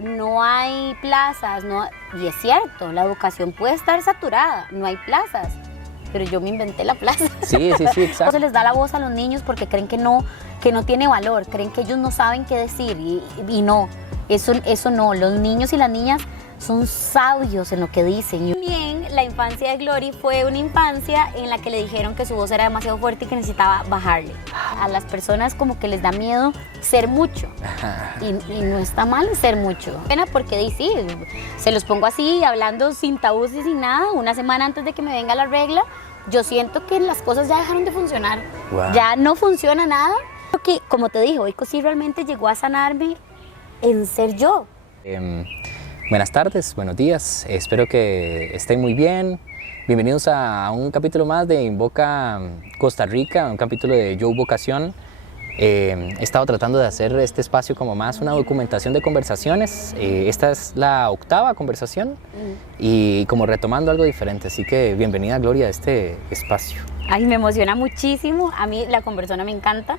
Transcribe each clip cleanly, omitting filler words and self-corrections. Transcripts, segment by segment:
no hay plazas, y es cierto, la educación puede estar saturada, no hay plazas, pero yo me inventé la plaza. Sí, exacto. Entonces les da la voz a los niños porque creen que no tiene valor, creen que ellos no saben qué decir y no, eso no, los niños y las niñas son sabios en lo que dicen. También la infancia de Glory fue una infancia en la que le dijeron que su voz era demasiado fuerte y que necesitaba bajarle. A las personas como que les da miedo ser mucho y no está mal ser mucho. Pena porque sí, se los pongo así, hablando sin tabús y sin nada, una semana antes de que me venga la regla, yo siento que las cosas ya dejaron de funcionar. Wow. Ya no funciona nada. Porque, como te dije, Oikos sí realmente llegó a sanarme en ser yo. Buenas tardes, buenos días, espero que estén muy bien. Bienvenidos a un capítulo más de Invoca Costa Rica, un capítulo de Yo Vocación. He estado tratando de hacer este espacio como más una documentación de conversaciones. Esta es la 8ª conversación y como retomando algo diferente, así que bienvenida Gloria a este espacio. Ay, me emociona muchísimo, a mí la conversación me encanta.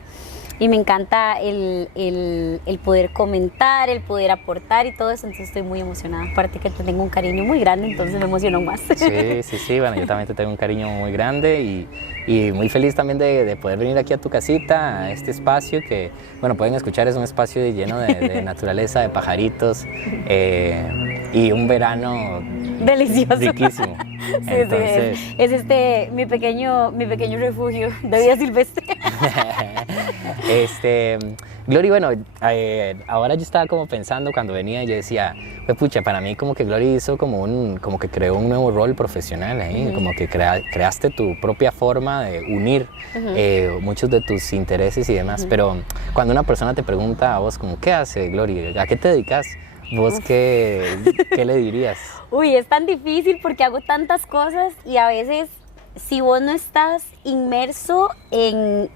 Y me encanta el poder comentar, el poder aportar y todo eso, entonces estoy muy emocionada. Aparte que te tengo un cariño muy grande, entonces me emociono más. Sí, bueno, yo también te tengo un cariño muy grande y muy feliz también de poder venir aquí a tu casita, a este espacio que, bueno, pueden escuchar, es un espacio lleno de naturaleza, de pajaritos y un verano delicioso. Riquísimo. Sí, Entonces... sí, es mi pequeño refugio de vida silvestre. Glory, bueno, ahora yo estaba como pensando cuando venía y yo decía, pucha, para mí como que Glory hizo como que creó un nuevo rol profesional, como que creaste tu propia forma de unir muchos de tus intereses y demás, pero cuando una persona te pregunta a vos como, ¿qué hace Glory? ¿A qué te dedicas? ¿Vos qué le dirías? Uy, es tan difícil porque hago tantas cosas y a veces si vos no estás inmerso en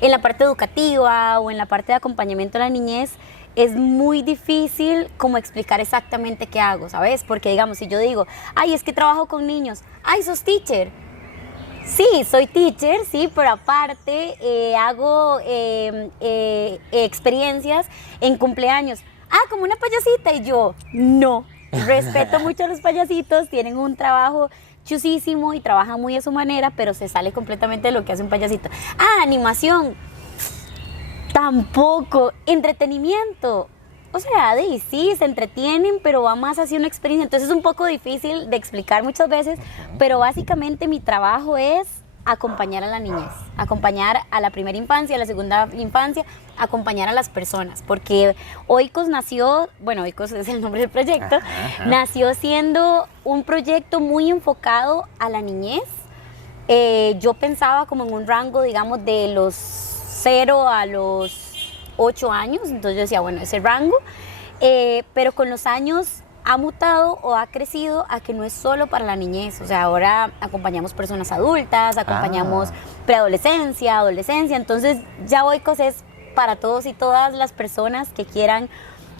la parte educativa o en la parte de acompañamiento a la niñez, es muy difícil como explicar exactamente qué hago, ¿sabes? Porque digamos, si yo digo, ay, es que trabajo con niños, ay, sos teacher. Sí, soy teacher, sí, pero aparte hago experiencias en cumpleaños. Ah, como una payasita, y yo, no. Respeto mucho a los payasitos, tienen un trabajo chusísimo y trabajan muy a su manera, pero se sale completamente de lo que hace un payasito. Ah, animación, tampoco. Entretenimiento, o sea, sí, se entretienen, pero va más hacia una experiencia. Entonces es un poco difícil de explicar muchas veces, pero básicamente mi trabajo es acompañar a la niñez, acompañar a la primera infancia, a la segunda infancia, acompañar a las personas, porque Oikos nació, bueno, Oikos es el nombre del proyecto, nació siendo un proyecto muy enfocado a la niñez. Yo pensaba como en un rango, digamos, de los 0 a los 8 años, entonces yo decía, bueno, ese rango, pero con los años ha mutado o ha crecido a que no es solo para la niñez, o sea, ahora acompañamos personas adultas, acompañamos preadolescencia, adolescencia, entonces ya Oikos es para todos y todas las personas que quieran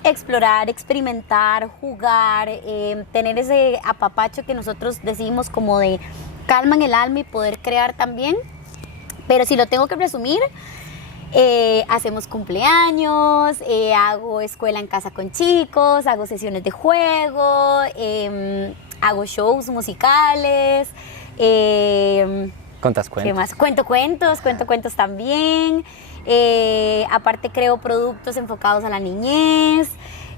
explorar, experimentar, jugar, tener ese apapacho que nosotros decimos como de calma en el alma y poder crear también, pero si lo tengo que resumir, hacemos cumpleaños, hago escuela en casa con chicos, hago sesiones de juego, hago shows musicales. ¿Contas cuentos? ¿Qué más? Cuento cuentos también. Aparte creo productos enfocados a la niñez.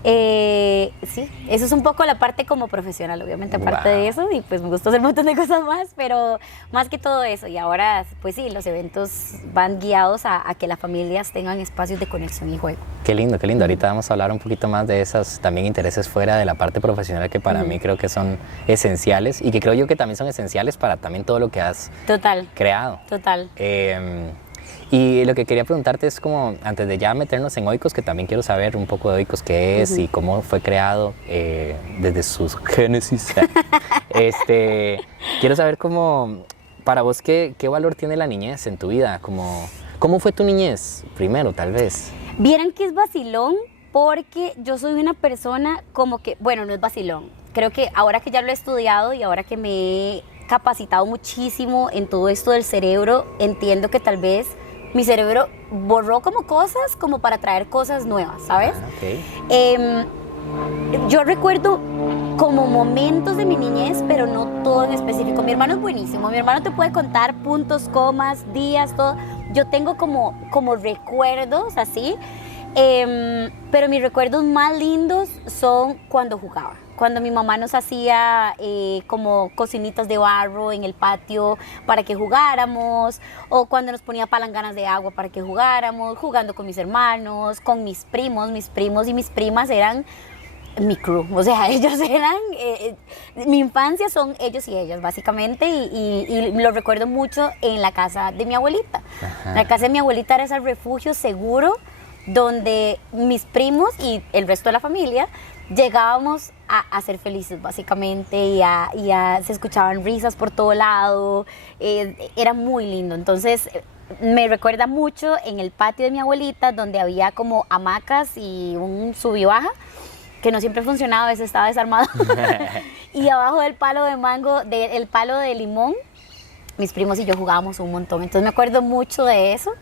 Sí, eso es un poco la parte como profesional, obviamente, aparte de eso, y pues me gusta hacer un montón de cosas más, pero más que todo eso, y ahora pues sí, los eventos van guiados a que las familias tengan espacios de conexión y juego. Qué lindo, ahorita vamos a hablar un poquito más de esos también intereses fuera de la parte profesional que para mí creo que son esenciales, y que creo yo que también son esenciales para también todo lo que has creado. Total. Y lo que quería preguntarte es como, antes de ya meternos en Oikos, que también quiero saber un poco de Oikos qué es y cómo fue creado desde sus génesis. Quiero saber cómo, para vos, ¿qué valor tiene la niñez en tu vida? ¿Cómo fue tu niñez primero, tal vez? Vieran que es vacilón, porque yo soy una persona como que, bueno, no es vacilón. Creo que ahora que ya lo he estudiado y ahora que me he capacitado muchísimo en todo esto del cerebro, entiendo que tal vez mi cerebro borró como cosas como para traer cosas nuevas, ¿sabes? Yo recuerdo como momentos de mi niñez, pero no todo en específico. Mi hermano es buenísimo, mi hermano te puede contar puntos, comas, días, todo. Yo tengo como recuerdos así, pero mis recuerdos más lindos son cuando jugaba. Cuando mi mamá nos hacía como cocinitas de barro en el patio para que jugáramos, o cuando nos ponía palanganas de agua para que jugáramos, jugando con mis hermanos, con mis primos y mis primas eran mi crew, o sea, ellos eran, mi infancia son ellos y ellas básicamente, y lo recuerdo mucho en la casa de mi abuelita. Ajá. La casa de mi abuelita era ese refugio seguro donde mis primos y el resto de la familia llegábamos a ser felices básicamente, se escuchaban risas por todo lado, era muy lindo. Entonces me recuerda mucho en el patio de mi abuelita, donde había como hamacas y un sub y baja, que no siempre funcionaba, a veces estaba desarmado. Y abajo del palo de mango, el palo de limón, mis primos y yo jugábamos un montón. Entonces me acuerdo mucho de eso.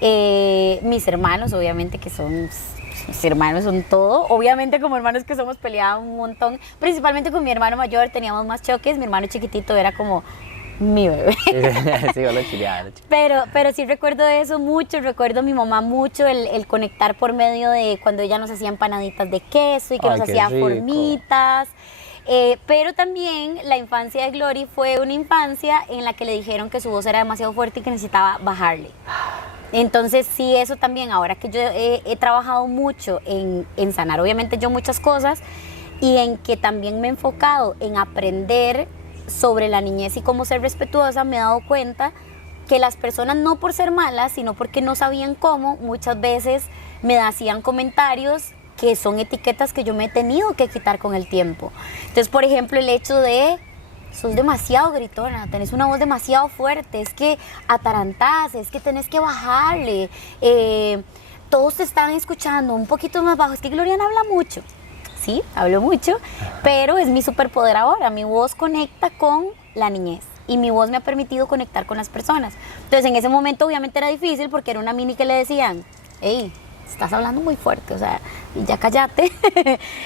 Mis hermanos, obviamente, mis hermanos son todo. Obviamente como hermanos que somos peleados un montón. Principalmente con mi hermano mayor teníamos más choques. Mi hermano chiquitito era como mi bebé. Sí, lo chileaba. Pero sí recuerdo eso mucho, recuerdo a mi mamá mucho, el conectar por medio de cuando ella nos hacía empanaditas de queso y que nos hacía formitas. Pero también la infancia de Glory fue una infancia en la que le dijeron que su voz era demasiado fuerte y que necesitaba bajarle. Entonces sí, eso también, ahora que yo he trabajado mucho en sanar obviamente yo muchas cosas, y en que también me he enfocado en aprender sobre la niñez y cómo ser respetuosa, me he dado cuenta que las personas, no por ser malas, sino porque no sabían cómo, muchas veces me hacían comentarios que son etiquetas que yo me he tenido que quitar con el tiempo. Entonces, por ejemplo, el hecho de: sos demasiado gritona, tenés una voz demasiado fuerte, es que atarantás, es que tenés que bajarle, todos te están escuchando un poquito más bajo, es que Gloriana habla mucho. Sí, hablo mucho, pero es mi superpoder ahora. Mi voz conecta con la niñez y mi voz me ha permitido conectar con las personas. Entonces, en ese momento obviamente era difícil porque era una mini que le decían: hey, estás hablando muy fuerte, o sea, ya cállate.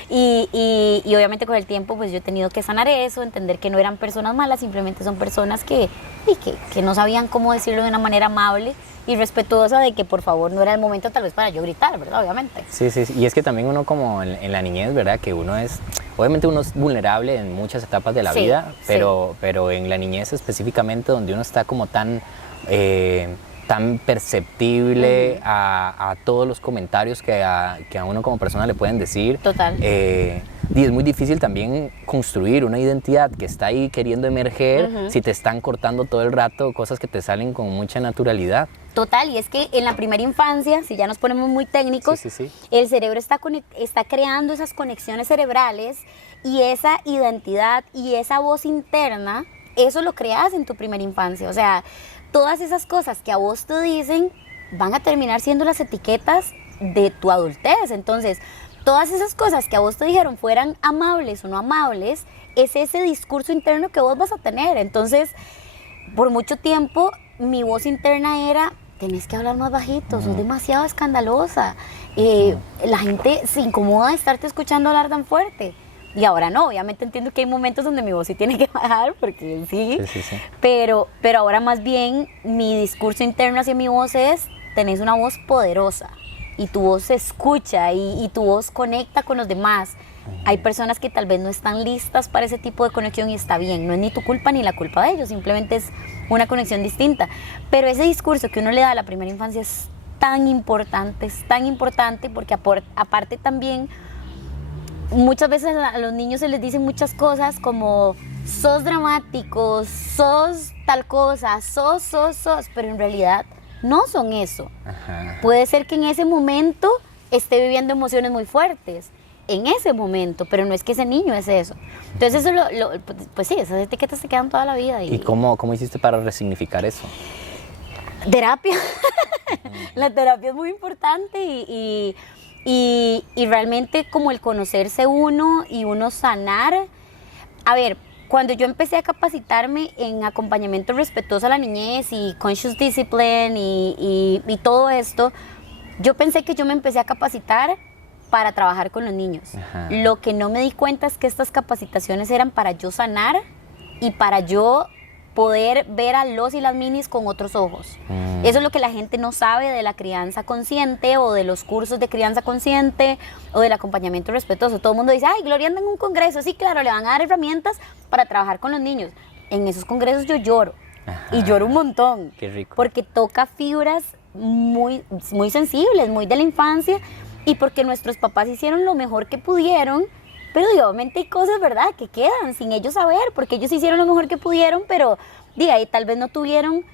y obviamente con el tiempo pues yo he tenido que sanar eso, entender que no eran personas malas, simplemente son personas que no sabían cómo decirlo de una manera amable y respetuosa, de que por favor no era el momento tal vez para yo gritar, ¿verdad? Obviamente. Sí, y es que también uno como en la niñez, ¿verdad? Que obviamente uno es vulnerable en muchas etapas de la vida, pero en la niñez específicamente, donde uno está como tan perceptible a todos los comentarios que a uno como persona le pueden decir. Total. Y es muy difícil también construir una identidad que está ahí queriendo emerger, si te están cortando todo el rato cosas que te salen con mucha naturalidad. Total, y es que en la primera infancia, si ya nos ponemos muy técnicos, el cerebro está creando esas conexiones cerebrales, y esa identidad y esa voz interna, eso lo creas en tu primera infancia. O sea, todas esas cosas que a vos te dicen van a terminar siendo las etiquetas de tu adultez. Entonces, todas esas cosas que a vos te dijeron, fueran amables o no amables, es ese discurso interno que vos vas a tener. Entonces, por mucho tiempo, mi voz interna era: tenés que hablar más bajito, sos demasiado escandalosa, la gente se incomoda de estarte escuchando hablar tan fuerte. Y ahora no, obviamente entiendo que hay momentos donde mi voz sí tiene que bajar, porque sí. Pero ahora más bien mi discurso interno hacia mi voz es: tenés una voz poderosa y tu voz se escucha y tu voz conecta con los demás. Hay personas que tal vez no están listas para ese tipo de conexión, y está bien, no es ni tu culpa ni la culpa de ellos, simplemente es una conexión distinta. Pero ese discurso que uno le da a la primera infancia es tan importante porque aparte también muchas veces a los niños se les dicen muchas cosas como: sos dramático, sos tal cosa, sos, pero en realidad no son eso. Puede ser que en ese momento esté viviendo emociones muy fuertes, en ese momento, pero no es que ese niño es eso. Entonces eso pues sí, esas etiquetas se quedan toda la vida. ¿Y cómo hiciste para resignificar eso? Terapia. La terapia es muy importante y realmente como el conocerse uno y uno sanar. A ver, cuando yo empecé a capacitarme en acompañamiento respetuoso a la niñez y conscious discipline y todo esto, yo pensé que yo me empecé a capacitar para trabajar con los niños. Ajá. Lo que no me di cuenta es que estas capacitaciones eran para yo sanar y para yo poder ver a los y las minis con otros ojos. Eso es lo que la gente no sabe de la crianza consciente o de los cursos de crianza consciente o del acompañamiento respetuoso. Todo el mundo dice, ay, Gloria anda en un congreso. Sí, claro, le van a dar herramientas para trabajar con los niños. En esos congresos yo lloro. Ajá. Y lloro un montón. Qué rico. Porque toca fibras muy, muy sensibles, muy de la infancia, y porque nuestros papás hicieron lo mejor que pudieron, pero obviamente hay cosas, ¿verdad?, que quedan sin ellos saber, porque ellos hicieron lo mejor que pudieron, pero de ahí tal vez no tuvieron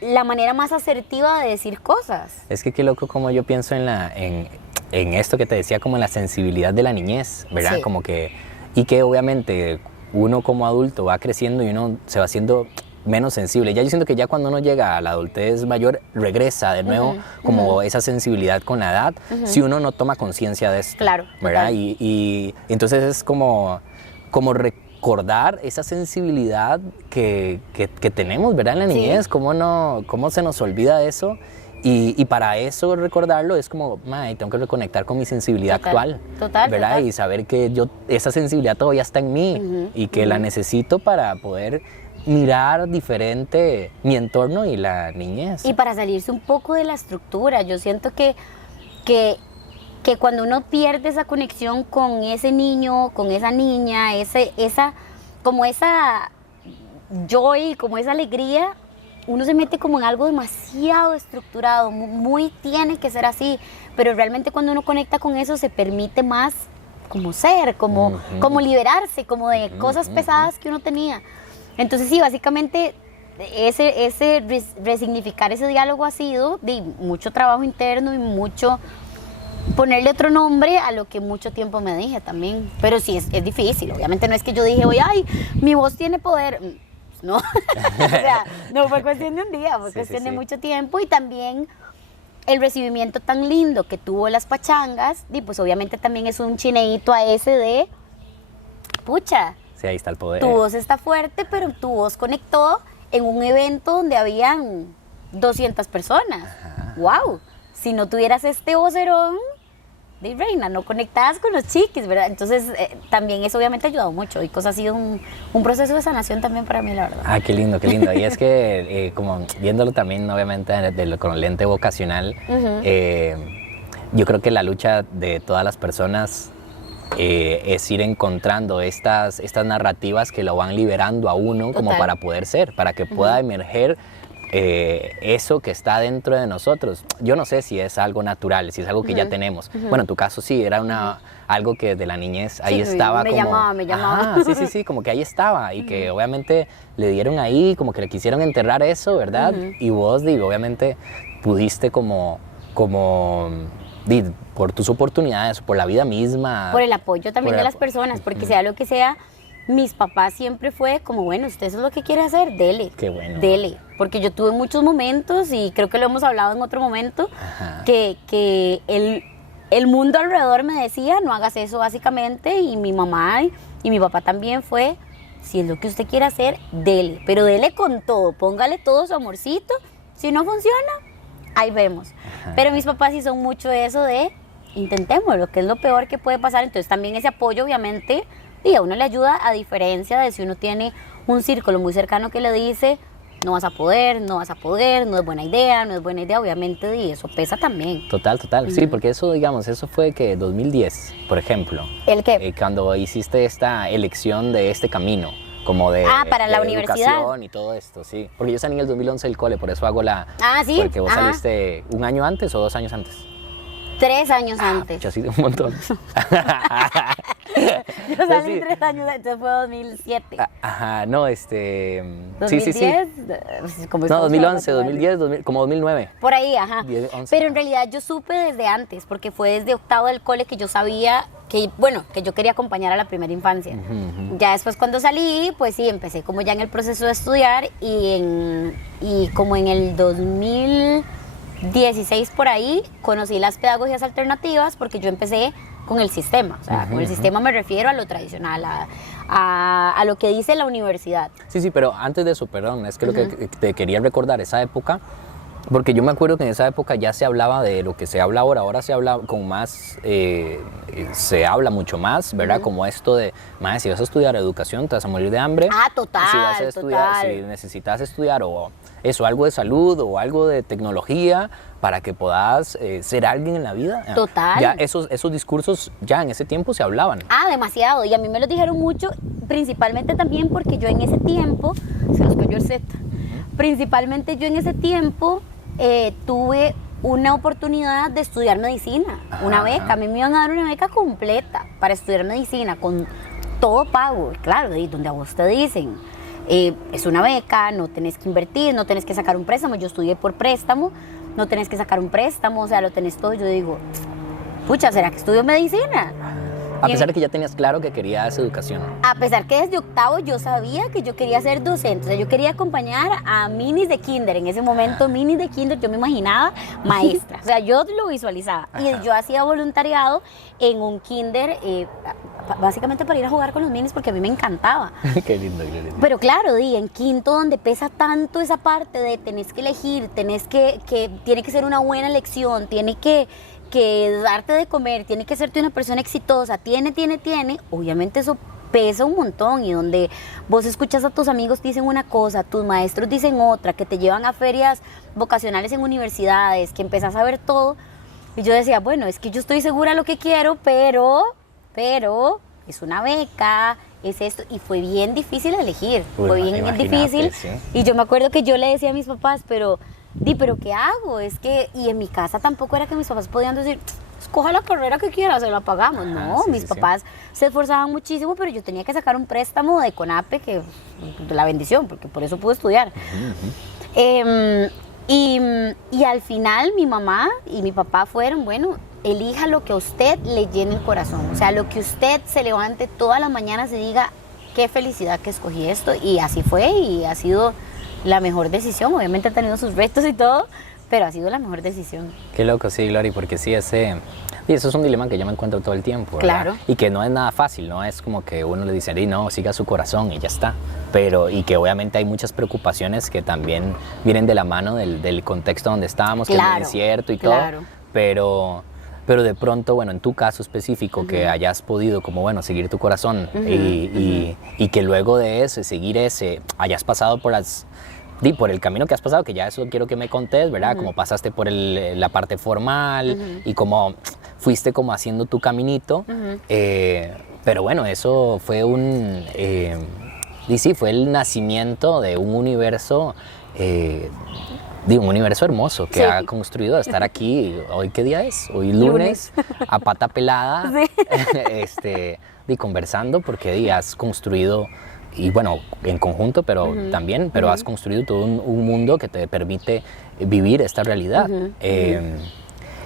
la manera más asertiva de decir cosas. Es que qué loco como yo pienso en esto que te decía, como en la sensibilidad de la niñez, ¿verdad? Sí. Como que, y que obviamente uno como adulto va creciendo y uno se va haciendo menos sensible. Ya yo siento que ya cuando uno llega a la adultez mayor, regresa de nuevo como esa sensibilidad con la edad, si uno no toma conciencia de esto. Claro, ¿verdad? total. Y entonces es como recordar esa sensibilidad que tenemos, ¿verdad? En la Sí. niñez, cómo se nos olvida eso. Y para eso recordarlo es como, tengo que reconectar con mi sensibilidad actual, Total, ¿verdad? total. Y saber que esa sensibilidad todavía está en mí y que la necesito para poder mirar diferente mi entorno y la niñez. Y para salirse un poco de la estructura, yo siento que cuando uno pierde esa conexión con ese niño, con esa niña, esa joy, como esa alegría, uno se mete como en algo demasiado estructurado, muy tiene que ser así, pero realmente cuando uno conecta con eso se permite más como ser, como liberarse, como de cosas pesadas que uno tenía. Entonces sí, básicamente ese resignificar ese diálogo ha sido de mucho trabajo interno y mucho ponerle otro nombre a lo que mucho tiempo me dije también. Pero sí, es difícil. Obviamente no es que yo dije, oye, ay, mi voz tiene poder. No, o sea, no fue cuestión de un día, fue cuestión de mucho tiempo. Y también el recibimiento tan lindo que tuvo las pachangas, y pues obviamente también es un chineíto a ese de, pucha, Sí, ahí está el poder. tu voz está fuerte, pero tu voz conectó en un evento donde habían 200 personas. ¡Wow! Si no tuvieras este vocerón, de reina, no conectabas con los chiquis, ¿verdad? Entonces, también eso obviamente ha ayudado mucho. Y cosa ha sido un proceso de sanación también para mí, la verdad. Ah, qué lindo, qué lindo. Y es que, como viéndolo también, obviamente, con el lente vocacional, yo creo que la lucha de todas las personas es ir encontrando estas narrativas que lo van liberando a uno. Total. Como para poder ser, para que pueda emerger eso que está dentro de nosotros. Yo no sé si es algo natural, si es algo que ya tenemos. Bueno, en tu caso sí, era algo que de la niñez ahí estaba. Me como, llamaba. Ajá, sí, como que ahí estaba y que obviamente le dieron ahí, como que le quisieron enterrar eso, ¿verdad? Y vos, digo, obviamente pudiste como por tus oportunidades, por la vida misma. Por el apoyo también por de el las personas, porque sea lo que sea, mis papás siempre fue como, bueno, usted eso es lo que quiere hacer, dele. Qué bueno. Dele. Porque yo tuve muchos momentos, y creo que lo hemos hablado en otro momento, que el mundo alrededor me decía, no hagas eso básicamente, y mi mamá y mi papá también fue, si es lo que usted quiere hacer, dele. Pero dele con todo, póngale todo su amorcito, si no funciona, ahí vemos. Pero mis papás sí son mucho eso de, intentemos, lo que es lo peor que puede pasar. Entonces también ese apoyo obviamente y a uno le ayuda, a diferencia de si uno tiene un círculo muy cercano que le dice, no vas a poder, no es buena idea, obviamente, y eso pesa también. Total. Sí, porque eso, digamos, eso fue que 2010, por ejemplo. ¿El qué? Cuando hiciste esta elección de este camino, como de para la de universidad. Educación y todo esto, sí. Porque yo salí en el 2011 del cole, por eso hago la... ¿Sí? Porque vos saliste un año antes o 2 años antes. 3 años antes. Yo sí, un montón. Yo salí 3 años antes, entonces fue 2007. Ajá, no, 2010, sí. Como No, 2011, hablando, 2010, como 2009. Por ahí, ajá. 10, 11, Pero en realidad yo supe desde antes, porque fue desde octavo del cole que yo sabía que yo quería acompañar a la primera infancia. Ya después cuando salí, pues sí, empecé como ya en el proceso de estudiar, y como en el 2016 por ahí conocí las pedagogías alternativas, porque yo empecé con el sistema. O sea, con el sistema me refiero a lo tradicional, a lo que dice la universidad. Sí, pero antes de eso, perdón, es que lo que te quería recordar, esa época, Porque yo me acuerdo que en esa época ya se hablaba de lo que se habla ahora se habla con más, se habla mucho más, ¿verdad? Como esto de, madre, si vas a estudiar educación te vas a morir de hambre. Ah, total, Si vas a estudiar, total. si necesitas estudiar o eso, algo de salud o algo de tecnología para que puedas ser alguien en la vida. Total. Ya esos discursos ya en ese tiempo se hablaban. Ah, demasiado. Y a mí me lo dijeron mucho, principalmente también porque yo en ese tiempo, se nos cayó el set, principalmente yo en ese tiempo tuve una oportunidad de estudiar medicina, una beca. A mí me iban a dar una beca completa para estudiar medicina, con todo pago. Claro, y donde a vos te dicen, es una beca, no tenés que invertir, no tenés que sacar un préstamo. Yo estudié por préstamo, no tenés que sacar un préstamo, o sea, lo tenés todo. Yo digo, pucha, ¿será que estudio medicina? A pesar de que ya tenías claro que querías educación. A pesar que desde octavo yo sabía que yo quería ser docente, o sea, yo quería acompañar a minis de kinder. En ese momento, minis de kinder, yo me imaginaba maestra, o sea, yo lo visualizaba. Y yo hacía voluntariado en un kinder, básicamente para ir a jugar con los minis, porque a mí me encantaba. Qué lindo, qué lindo. Pero claro, en quinto, donde pesa tanto esa parte de tenés que elegir, tenés que tiene que ser una buena elección, tiene que darte de comer, tiene que serte una persona exitosa, tiene, obviamente eso pesa un montón, y donde vos escuchas a tus amigos dicen una cosa, tus maestros dicen otra, que te llevan a ferias vocacionales en universidades, que empezás a ver todo, y yo decía, bueno, es que yo estoy segura de lo que quiero, pero es una beca, es esto, y fue bien difícil elegir, fue bien difícil, sí. Y yo me acuerdo que yo le decía a mis papás, pero ¿qué hago? Es que, y en mi casa tampoco era que mis papás podían decir, escoja la carrera que quiera, se la pagamos. No, sí, mis papás se esforzaban muchísimo, pero yo tenía que sacar un préstamo de CONAPE, que de la bendición, porque por eso pude estudiar. Y al final mi mamá y mi papá fueron, bueno, elija lo que a usted le llene el corazón. O sea, lo que usted se levante todas las mañanas y diga, qué felicidad que escogí esto. Y así fue, y ha sido la mejor decisión. Obviamente ha tenido sus retos y todo, pero ha sido la mejor decisión. Qué loco, sí, Glory, porque sí, eso es un dilema que yo me encuentro todo el tiempo, ¿verdad? Claro. Y que no es nada fácil, no es como que uno le dice, no, siga su corazón y ya está. Pero, y que obviamente hay muchas preocupaciones que también vienen de la mano del contexto donde estábamos, que es muy incierto y todo. Pero de pronto, bueno, en tu caso específico, que hayas podido como, bueno, seguir tu corazón y que luego de ese, seguir ese, hayas pasado por el camino que has pasado, que ya eso quiero que me contés, ¿verdad? Como pasaste por la parte formal y como fuiste como haciendo tu caminito. Pero bueno, eso fue fue el nacimiento de un universo, un universo hermoso que ha construido estar aquí. ¿Hoy qué día es? Hoy lunes. A pata pelada, conversando, porque has construido, y bueno, en conjunto, pero también, pero has construido todo un mundo que te permite vivir esta realidad.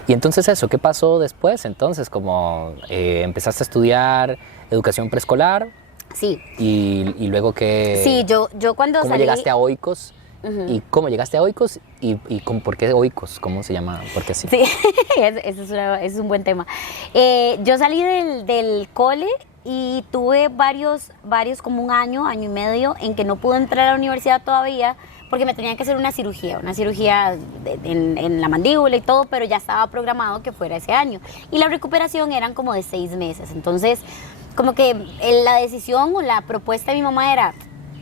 Y entonces eso, ¿qué pasó después? Entonces, como empezaste a estudiar educación preescolar. Sí. Y luego que... Sí, yo cuando ¿Cómo salí... llegaste a Oikos? ¿Y cómo llegaste a Oikos? ¿Por qué Oikos? ¿Cómo se llama? ¿Por qué así? Sí, ese es un buen tema. Yo salí del cole y tuve varios, como un año y medio, en que no pude entrar a la universidad todavía, porque me tenían que hacer una cirugía en la mandíbula y todo, pero ya estaba programado que fuera ese año. Y la recuperación eran como de 6 meses. Entonces, como que la decisión o la propuesta de mi mamá era,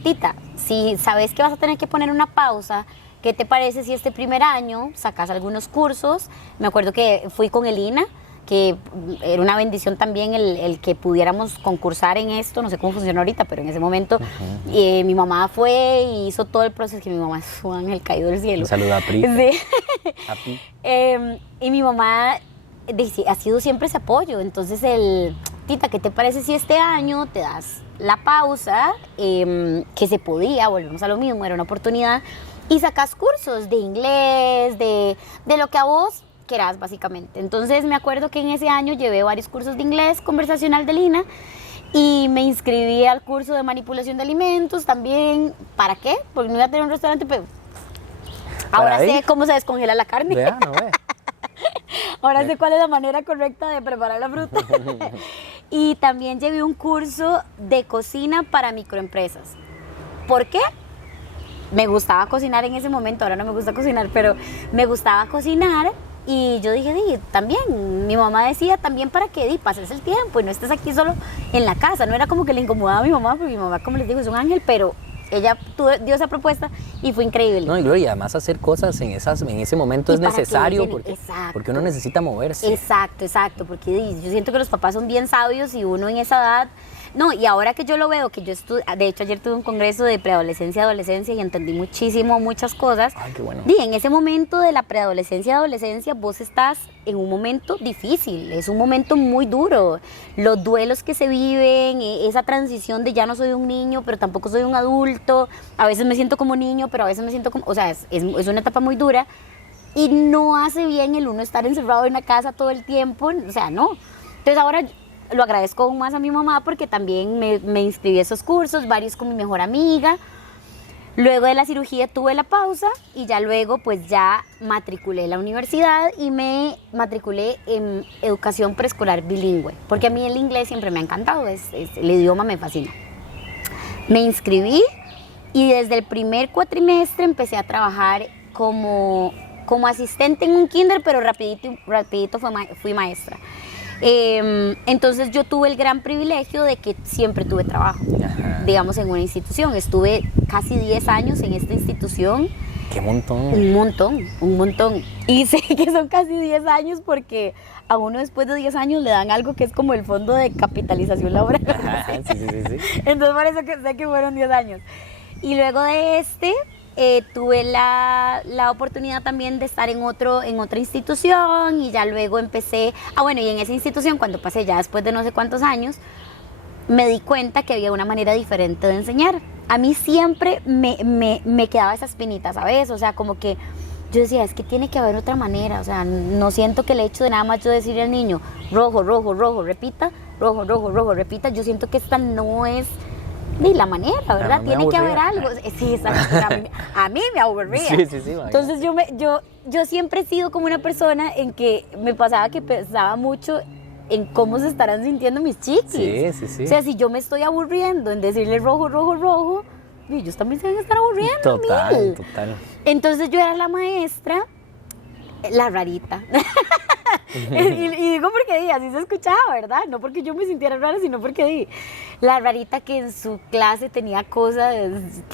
Tita, si sabes que vas a tener que poner una pausa, ¿qué te parece si este primer año sacas algunos cursos? Me acuerdo que fui con el INA, que era una bendición también el que pudiéramos concursar en esto, no sé cómo funciona ahorita, pero en ese momento mi mamá fue y hizo todo el proceso, que mi mamá es un ángel caído del cielo. Un saludo a Pri. Sí. A Pri. Y mi mamá ha sido siempre ese apoyo, entonces Tita, ¿qué te parece si este año te das la pausa, que se podía, volvemos a lo mismo, era una oportunidad, y sacas cursos de inglés, de lo que a vos querás, básicamente? Entonces me acuerdo que en ese año llevé varios cursos de inglés conversacional de Lina y me inscribí al curso de manipulación de alimentos también. ¿Para qué? Porque no iba a tener un restaurante, pero ahora sé cómo se descongela la carne. Vea, no ve. Ahora sé cuál es la manera correcta de preparar la fruta. Y también llevé un curso de cocina para microempresas. ¿Por qué? me gustaba cocinar en ese momento, ahora no me gusta cocinar, pero me gustaba cocinar. Y yo dije, también, mi mamá decía, también para que pases el tiempo y no estés aquí solo en la casa. No era como que le incomodaba a mi mamá, porque mi mamá, como les digo, es un ángel, pero ella dio esa propuesta y fue increíble. No, y Gloria, además hacer cosas en ese momento es necesario porque uno necesita moverse. Exacto, porque yo siento que los papás son bien sabios y uno en esa edad... No, y ahora que yo lo veo, que yo de hecho ayer tuve un congreso de preadolescencia y adolescencia y entendí muchas cosas. Ay, qué bueno. En ese momento de la preadolescencia y adolescencia vos estás en un momento difícil, es un momento muy duro. Los duelos que se viven, esa transición de ya no soy un niño, pero tampoco soy un adulto. A veces me siento como niño, pero a veces me siento como... O sea, es una etapa muy dura y no hace bien el uno estar encerrado en la casa todo el tiempo, o sea, no. Entonces ahora... Lo agradezco aún más a mi mamá porque también me inscribí a esos cursos, varios con mi mejor amiga. Luego de la cirugía tuve la pausa y ya luego pues ya matriculé la universidad y me matriculé en educación preescolar bilingüe, porque a mí el inglés siempre me ha encantado, el idioma me fascina. Me inscribí y desde el primer cuatrimestre empecé a trabajar como asistente en un kinder, pero rapidito fui maestra. Entonces yo tuve el gran privilegio de que siempre tuve trabajo, digamos, en una institución. Estuve casi 10 años en esta institución. ¡Qué montón! Un montón. Y sé que son casi 10 años porque a uno después de 10 años le dan algo que es como el fondo de capitalización laboral. Sí. Entonces por eso que sé que fueron 10 años. Y luego de tuve la oportunidad también de estar en otra institución y ya luego empecé, y en esa institución cuando pasé ya después de no sé cuántos años, me di cuenta que había una manera diferente de enseñar. A mí siempre me quedaba esa espinita, ¿sabes? O sea, como que yo decía, es que tiene que haber otra manera, o sea, no siento que el hecho de nada más yo decirle al niño, rojo, repita, rojo, repita, yo siento que esta no es... Ni la manera, ¿verdad? Tiene que haber algo. Sí, exacto. A mí me aburría. Sí. Entonces yo siempre he sido como una persona en que me pasaba que pensaba mucho en cómo se estarán sintiendo mis chiquis. Sí. O sea, si yo me estoy aburriendo en decirle rojo, ellos también se van a estar aburriendo. Total. Entonces yo era la maestra, la rarita. y digo porque así se escuchaba, ¿verdad? No porque yo me sintiera rara, sino porque la rarita que en su clase tenía cosas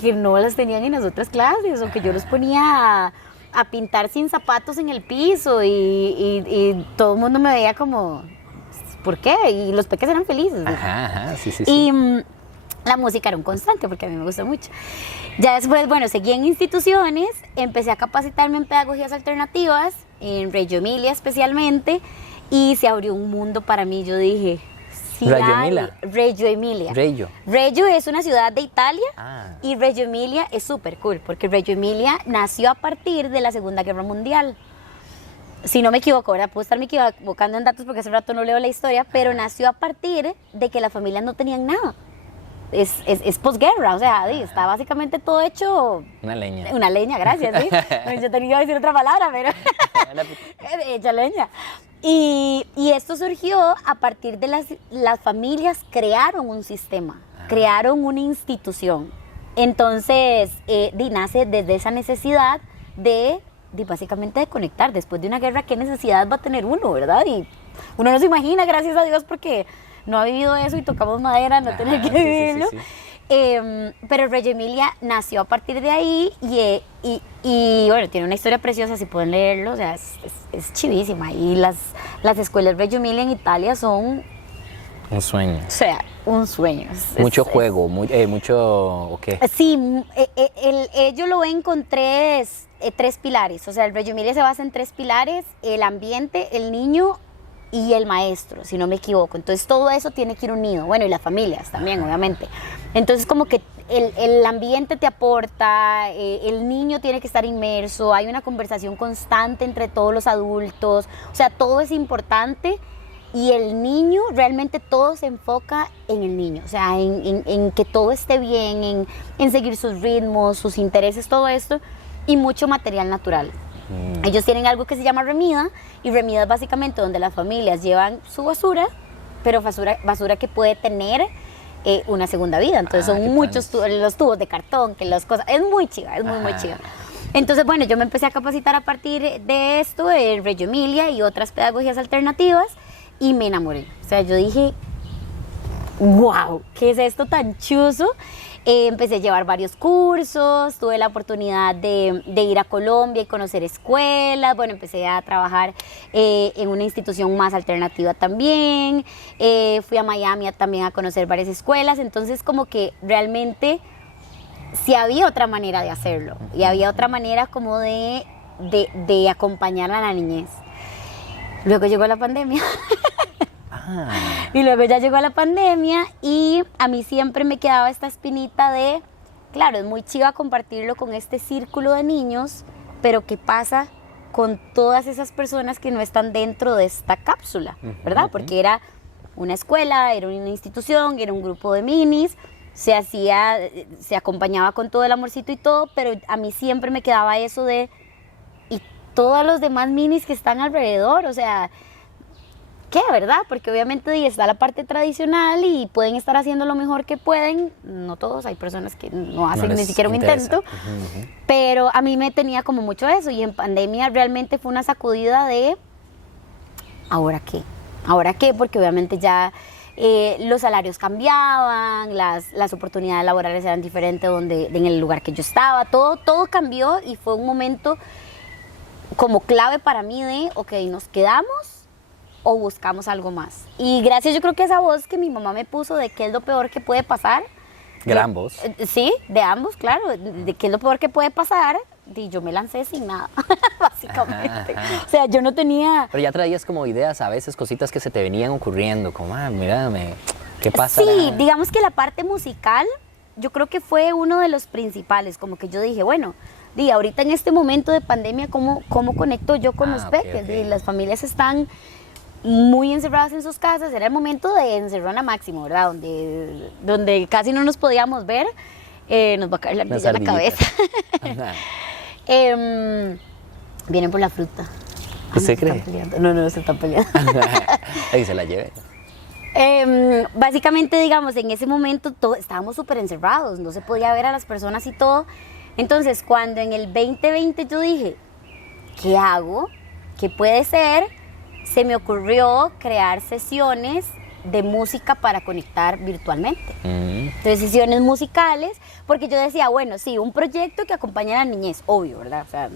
que no las tenían en las otras clases, o que yo los ponía a pintar sin zapatos en el piso y todo el mundo me veía como, ¿por qué? Y los peques eran felices. Ajá, sí. Y la música era un constante porque a mí me gusta mucho. Ya después, seguí en instituciones, empecé a capacitarme en pedagogías alternativas, en Reggio Emilia especialmente, y se abrió un mundo para mí. Yo dije, Reggio Emilia. Reggio es una ciudad de Italia y Reggio Emilia es súper cool, porque Reggio Emilia nació a partir de la Segunda Guerra Mundial. Si no me equivoco, ahora puedo estarme equivocando en datos porque hace rato no leo la historia, pero nació a partir de que las familias no tenían nada. Es posguerra, o sea, está básicamente todo hecho... Una leña. Una leña, gracias, ¿sí? Yo tenía que decir otra palabra, pero... hecha leña. Y esto surgió a partir de las familias crearon un sistema, crearon una institución. Entonces, nace desde esa necesidad de básicamente de conectar. Después de una guerra, ¿qué necesidad va a tener uno, verdad? Y uno no se imagina, gracias a Dios, porque... no ha vivido eso y tocamos madera, no tener que vivirlo. Sí. Pero Reggio Emilia nació a partir de ahí y tiene una historia preciosa, si pueden leerlo, o sea, es chivísima. Y las escuelas Reggio Emilia en Italia son... un sueño. O sea, un sueño. Mucho juego, mucho... ¿qué? Sí, ellos lo ven con tres pilares. O sea, el Reggio Emilia se basa en 3 pilares: el ambiente, el niño y el maestro, si no me equivoco. Entonces todo eso tiene que ir unido, y las familias también, obviamente. Entonces como que el ambiente te aporta, el niño tiene que estar inmerso, hay una conversación constante entre todos los adultos, o sea, todo es importante y el niño, realmente todo se enfoca en el niño, o sea, en que todo esté bien, en seguir sus ritmos, sus intereses, todo esto, y mucho material natural. Ellos tienen algo que se llama remida, y remida es básicamente donde las familias llevan su basura, pero basura que puede tener una segunda vida. Entonces qué son muchos planes. los tubos de cartón, que las cosas, es muy chiva, es muy chiva. Entonces, bueno, yo me empecé a capacitar a partir de esto, de Reggio Emilia y otras pedagogías alternativas, y me enamoré. O sea, yo dije, wow, ¿qué es esto tan chuzo? Empecé a llevar varios cursos, tuve la oportunidad de ir a Colombia y conocer escuelas, bueno, empecé a trabajar en una institución más alternativa también, fui a Miami también a conocer varias escuelas, entonces como que realmente sí había otra manera de hacerlo y había otra manera como de acompañar a la niñez. Luego llegó la pandemia. Y luego ya llegó la pandemia y a mí siempre me quedaba esta espinita de, claro, es muy chiva compartirlo con este círculo de niños, pero ¿qué pasa con todas esas personas que no están dentro de esta cápsula, verdad? Porque era una escuela, era una institución, era un grupo de minis, se acompañaba con todo el amorcito y todo, pero a mí siempre me quedaba eso de, ¿y todos los demás minis que están alrededor? O sea, ¿qué, verdad? Porque obviamente está la parte tradicional y pueden estar haciendo lo mejor que pueden. No todos, hay personas que no hacen ni siquiera un intento. Pero a mí me tenía como mucho eso. Y en pandemia realmente fue una sacudida de ¿ahora qué? ¿Ahora qué? Porque obviamente ya los salarios cambiaban, las oportunidades laborales eran diferentes en el lugar que yo estaba. Todo cambió y fue un momento como clave para mí de, ok, nos quedamos o buscamos algo más. Y gracias yo creo que a esa voz que mi mamá me puso de qué es lo peor que puede pasar. Gran voz. Sí, de ambos, claro, de qué es lo peor que puede pasar. Y yo me lancé sin nada, básicamente. O sea, yo no tenía... Pero ya traías como ideas, a veces cositas que se te venían ocurriendo, como, mírame, ¿qué pasa? Sí, digamos que la parte musical, yo creo que fue uno de los principales, como que yo dije, bueno, ahorita en este momento de pandemia, ¿cómo conecto yo con los peques? Okay. Las familias están muy encerradas en sus casas, era el momento de encerrona máximo, ¿verdad? Donde casi no nos podíamos ver, nos va a caer la ardilla en la cabeza. Vienen por la fruta. ¿Usted cree? No, se están peleando. Ahí se la lleve. Básicamente, digamos, en ese momento estábamos súper encerrados, no se podía ver a las personas y todo. Entonces, cuando en el 2020 yo dije, ¿qué hago? ¿Qué puede ser? Se me ocurrió crear sesiones de música para conectar virtualmente. Entonces, sesiones musicales, porque yo decía, bueno, sí, un proyecto que acompaña a la niñez, obvio, ¿verdad? O sea,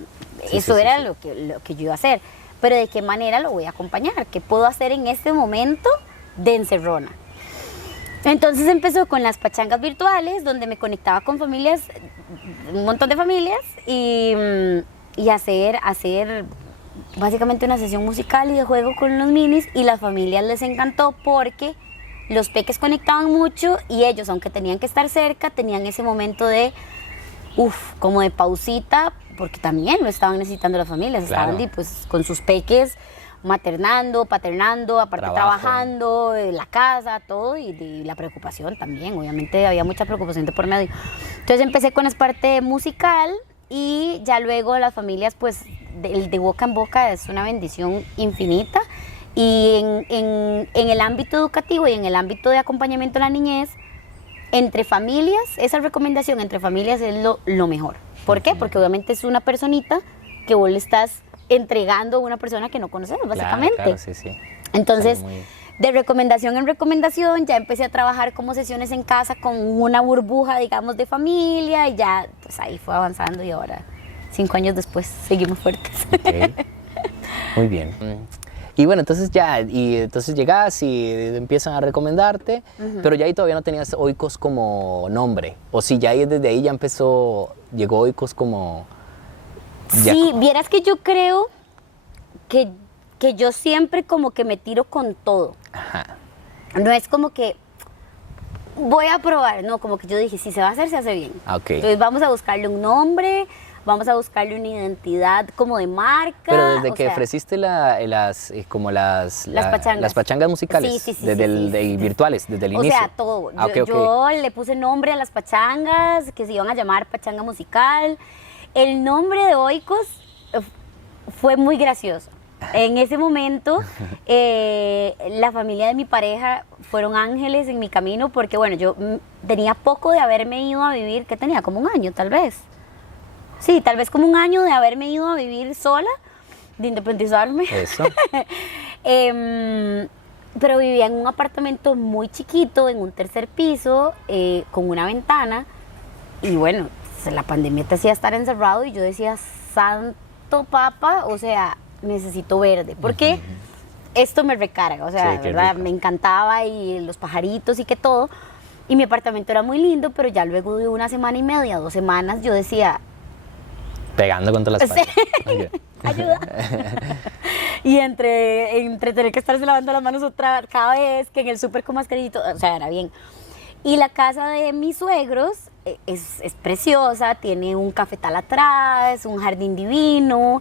eso era lo que yo iba a hacer. Pero ¿de qué manera lo voy a acompañar? ¿Qué puedo hacer en este momento de encerrona? Entonces empezó con las pachangas virtuales, donde me conectaba con familias, un montón de familias, y hacer básicamente una sesión musical y de juego con los minis, y las familias les encantó porque los peques conectaban mucho y ellos, aunque tenían que estar cerca, tenían ese momento de, como de pausita, porque también lo estaban necesitando las familias, estaban pues con sus peques maternando, paternando, aparte trabajando, la casa, todo, y la preocupación también, obviamente había mucha preocupación de por medio. Entonces empecé con la parte musical y ya luego las familias, pues de boca en boca es una bendición infinita, y en el ámbito educativo y en el ámbito de acompañamiento a la niñez, entre familias, esa recomendación entre familias es lo mejor. ¿Por qué? Porque obviamente es una personita que vos le estás entregando a una persona que no conoces, básicamente. Claro, sí. Entonces, de recomendación en recomendación, ya empecé a trabajar como sesiones en casa con una burbuja, digamos, de familia, y ya, pues ahí fue avanzando, y ahora, 5 años después, seguimos fuertes. Okay. Muy bien. Y bueno, entonces entonces llegas y empiezan a recomendarte, pero ya ahí todavía no tenías Oikos como nombre, o si ya desde ahí ya llegó Oikos como... Sí, vieras que yo creo que yo siempre como que me tiro con todo. Ajá. No es como que voy a probar, no, como que yo dije, si se va a hacer, se hace bien. Okay. Entonces vamos a buscarle un nombre, vamos a buscarle una identidad como de marca. Pero desde que ofreciste las pachangas musicales, sí, virtuales, desde el inicio. O sea, todo. Yo le puse nombre a las pachangas, que se iban a llamar pachanga musical. El nombre de Oikos fue muy gracioso, En ese momento, la familia de mi pareja fueron ángeles en mi camino porque, bueno, yo tenía poco de haberme ido a vivir, ¿qué tenía? Como un año, tal vez. Sí, tal vez como un año de haberme ido a vivir sola, de independizarme. Eso. Pero vivía en un apartamento muy chiquito, en un tercer piso, con una ventana. Y bueno, la pandemia te hacía estar encerrado y yo decía, santo papa, o sea, necesito verde. Porque esto me recarga, o sea, Sí, qué ¿verdad? rico. Me encantaba y los pajaritos y que todo. Y mi apartamento era muy lindo, pero ya luego de una semana y media, 2 semanas, yo decía, Pegando contra las Sí. paredes. Ok. ayuda. Y entre tener que estarse lavando las manos cada vez, que en el súper con mascarito, o sea, era bien. Y la casa de mis suegros es preciosa, tiene un cafetal atrás, un jardín divino.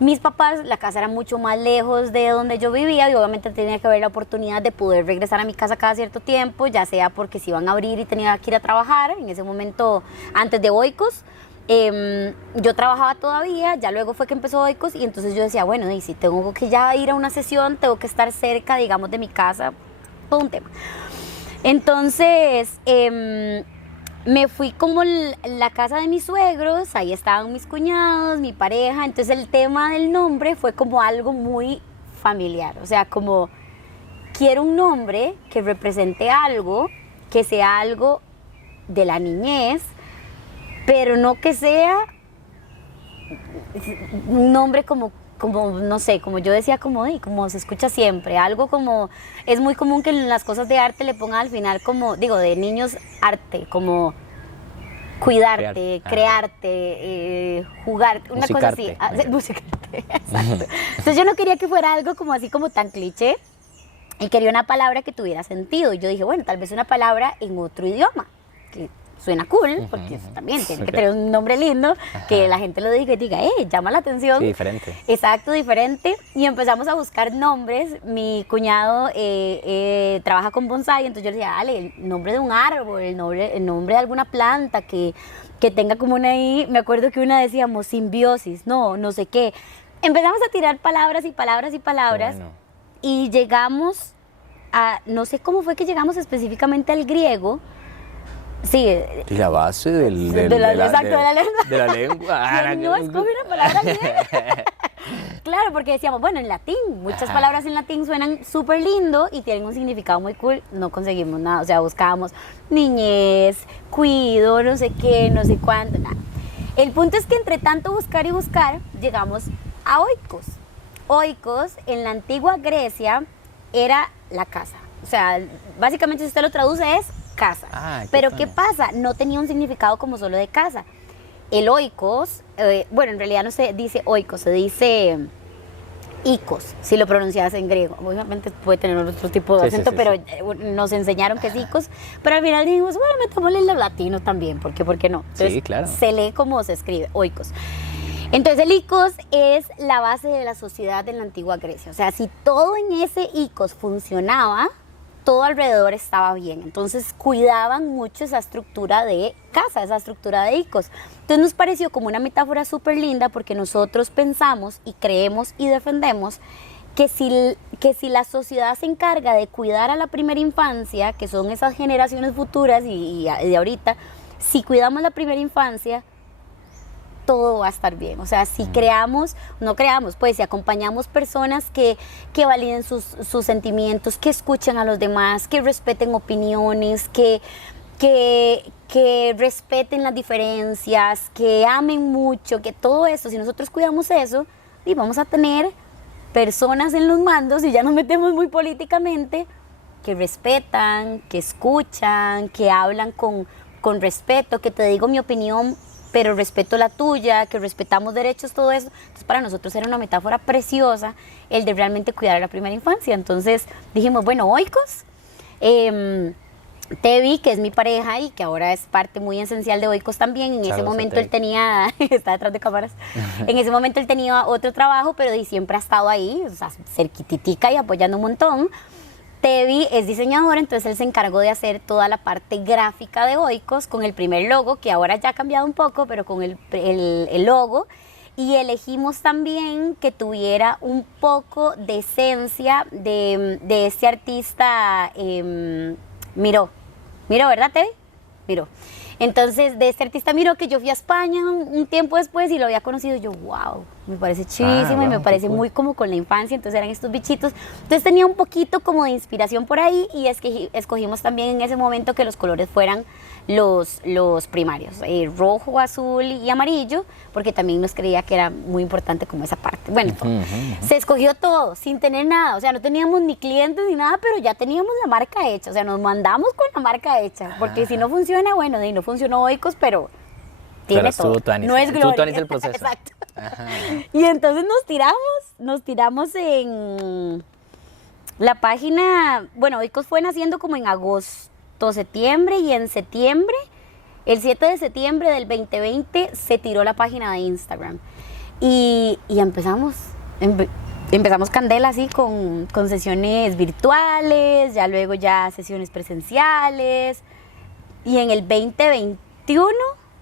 Mis papás, la casa era mucho más lejos de donde yo vivía y obviamente tenía que haber la oportunidad de poder regresar a mi casa cada cierto tiempo, ya sea porque se iban a abrir y tenía que ir a trabajar. En ese momento, antes de Oikos, yo trabajaba todavía, ya luego fue que empezó Oikos y entonces yo decía, bueno, y si tengo que ya ir a una sesión, tengo que estar cerca, digamos, de mi casa, todo un tema. Entonces, me fui como la casa de mis suegros, ahí estaban mis cuñados, mi pareja, entonces el tema del nombre fue como algo muy familiar, o sea, como quiero un nombre que represente algo, que sea algo de la niñez, pero no que sea un nombre como no sé, como yo decía, como se escucha siempre, algo como, es muy común que en las cosas de arte le pongan al final como, digo, de niños, arte, como cuidarte, crearte, jugar, una cosa así. Musicarte, exacto. Entonces yo no quería que fuera algo como así como tan cliché y quería una palabra que tuviera sentido. Y yo dije, bueno, tal vez una palabra en otro idioma, que suena cool, porque eso también tiene que tener un nombre lindo, que la gente lo diga y diga, llama la atención. Sí, diferente. Exacto, diferente. Y empezamos a buscar nombres. Mi cuñado trabaja con bonsai, entonces yo le decía, dale, el nombre de un árbol, el nombre de alguna planta que tenga como una ahí. Me acuerdo que una decíamos simbiosis, no sé qué. Empezamos a tirar palabras y palabras y palabras. Bueno. Y llegamos a, no sé cómo fue que llegamos específicamente al griego. Sí. Y la base de la lengua. De la lengua. No, escoge una palabra griega. Claro, porque decíamos, bueno, en latín, muchas palabras en latín suenan súper lindo y tienen un significado muy cool. No conseguimos nada, o sea, buscábamos niñez, cuido, no sé qué, no sé cuánto, nada. El punto es que entre tanto buscar y buscar, llegamos a Oikos. Oikos, en la antigua Grecia, era la casa. O sea, básicamente si usted lo traduce es casa. Pero ¿qué pasa? No tenía un significado como solo de casa. El oikos, bueno, en realidad no se dice oikos, se dice ikos, si lo pronuncias en griego. Obviamente puede tener otro tipo de acento, pero nos enseñaron que es ikos. Pero al final dijimos, bueno, metámosle el latino también, porque ¿por qué no? Entonces, sí, claro. Se lee como se escribe, oikos. Entonces el ikos es la base de la sociedad en la antigua Grecia. O sea, si todo en ese ikos funcionaba, todo alrededor estaba bien. Entonces cuidaban mucho esa estructura de casa, esa estructura de ikos. Entonces nos pareció como una metáfora súper linda porque nosotros pensamos y creemos y defendemos que si la sociedad se encarga de cuidar a la primera infancia, que son esas generaciones futuras y de ahorita, si cuidamos la primera infancia, todo va a estar bien. O sea, si si acompañamos personas que validen sus sentimientos, que escuchen a los demás, que respeten opiniones, que respeten las diferencias, que amen mucho, que todo eso, si nosotros cuidamos eso, y vamos a tener personas en los mandos, y ya nos metemos muy políticamente, que respetan, que escuchan, que hablan con respeto, que te digo mi opinión, pero respeto la tuya, que respetamos derechos, todo eso. Entonces para nosotros era una metáfora preciosa el de realmente cuidar a la primera infancia. Entonces dijimos, bueno, oikos, Tevi, que es mi pareja y que ahora es parte muy esencial de Oikos también, en ese momento él tenía, está detrás de cámaras, en ese momento él tenía otro trabajo, pero siempre ha estado ahí, o sea, cerquititica y apoyando un montón. Tevi es diseñador, entonces él se encargó de hacer toda la parte gráfica de Oikos con el primer logo, que ahora ya ha cambiado un poco, pero con el logo. y elegimos también que tuviera un poco de esencia de este artista Miró, ¿verdad, Tevi? Miró. Entonces, de este artista Miró, que yo fui a España un tiempo después y lo había conocido, yo, wow, me parece chivísimo y me parece muy como con la infancia, entonces eran estos bichitos. Entonces tenía un poquito como de inspiración por ahí y es que escogimos también en ese momento que los colores fueran los primarios, rojo, azul y amarillo, porque también nos creía que era muy importante como esa parte. Bueno, se escogió todo sin tener nada, o sea, no teníamos ni clientes ni nada, pero ya teníamos la marca hecha, o sea, nos mandamos con la marca hecha, porque si no funciona, bueno, no funcionó Oikos, pero tiene todo. No es gloria. El proceso. Exacto. Ajá. Y entonces nos tiramos en la página, bueno, Oikos fue naciendo como en agosto, septiembre, y en septiembre, el 7 de septiembre del 2020, se tiró la página de Instagram. Y empezamos candela así con sesiones virtuales, ya luego ya sesiones presenciales. Y en el 2021,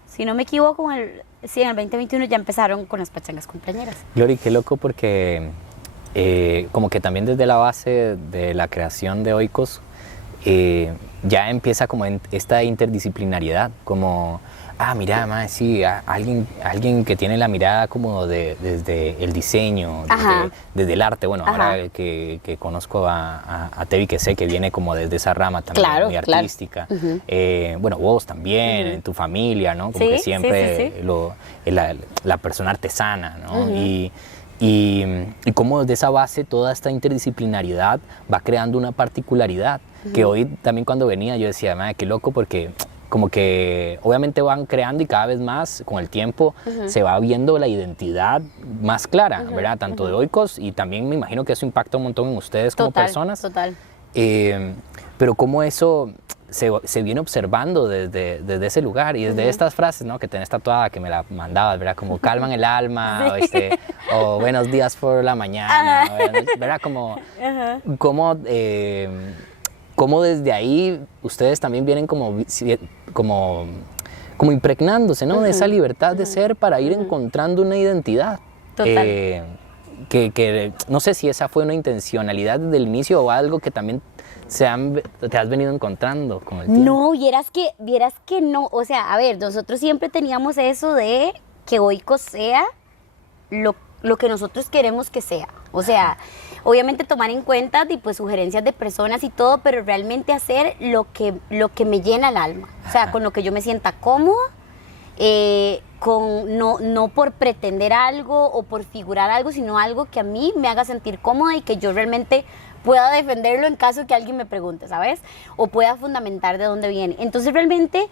si no me equivoco, en el 2021 ya empezaron con las pachangas cumpleañeras. Glory, qué loco porque como que también desde la base de la creación de Oikos, ya empieza como esta interdisciplinariedad, como, mira, ma, sí, alguien que tiene la mirada como desde el diseño, desde el arte, bueno, ahora que conozco a Tevi, que sé que viene como desde esa rama también, muy artística, bueno, vos también, en tu familia, ¿no? Como que siempre la persona artesana, ¿no? Y cómo desde esa base toda esta interdisciplinariedad va creando una particularidad, que hoy también cuando venía yo decía, madre, qué loco, porque como que obviamente van creando y cada vez más con el tiempo se va viendo la identidad más clara, ¿verdad? Tanto de Oikos, y también me imagino que eso impacta un montón en ustedes como personas. Total. Pero cómo eso se viene observando desde ese lugar y desde estas frases, ¿no? Que tenés tatuada, que me la mandabas, ¿verdad? Como calman el alma, o buenos días por la mañana, ¿verdad? Como desde ahí ustedes también vienen como impregnándose, ¿no? De esa libertad de ser para ir encontrando una identidad. Total. Que no sé si esa fue una intencionalidad desde el inicio o algo que también te has venido encontrando con el tiempo. No, vieras que no, o sea, a ver, nosotros siempre teníamos eso de que Oikos sea lo que nosotros queremos que sea, o sea, obviamente tomar en cuenta pues sugerencias de personas y todo, pero realmente hacer lo que me llena el alma, o sea, con lo que yo me sienta cómoda, no por pretender algo o por figurar algo, sino algo que a mí me haga sentir cómoda y que yo realmente pueda defenderlo en caso que alguien me pregunte, ¿sabes? O pueda fundamentar de dónde viene. Entonces realmente,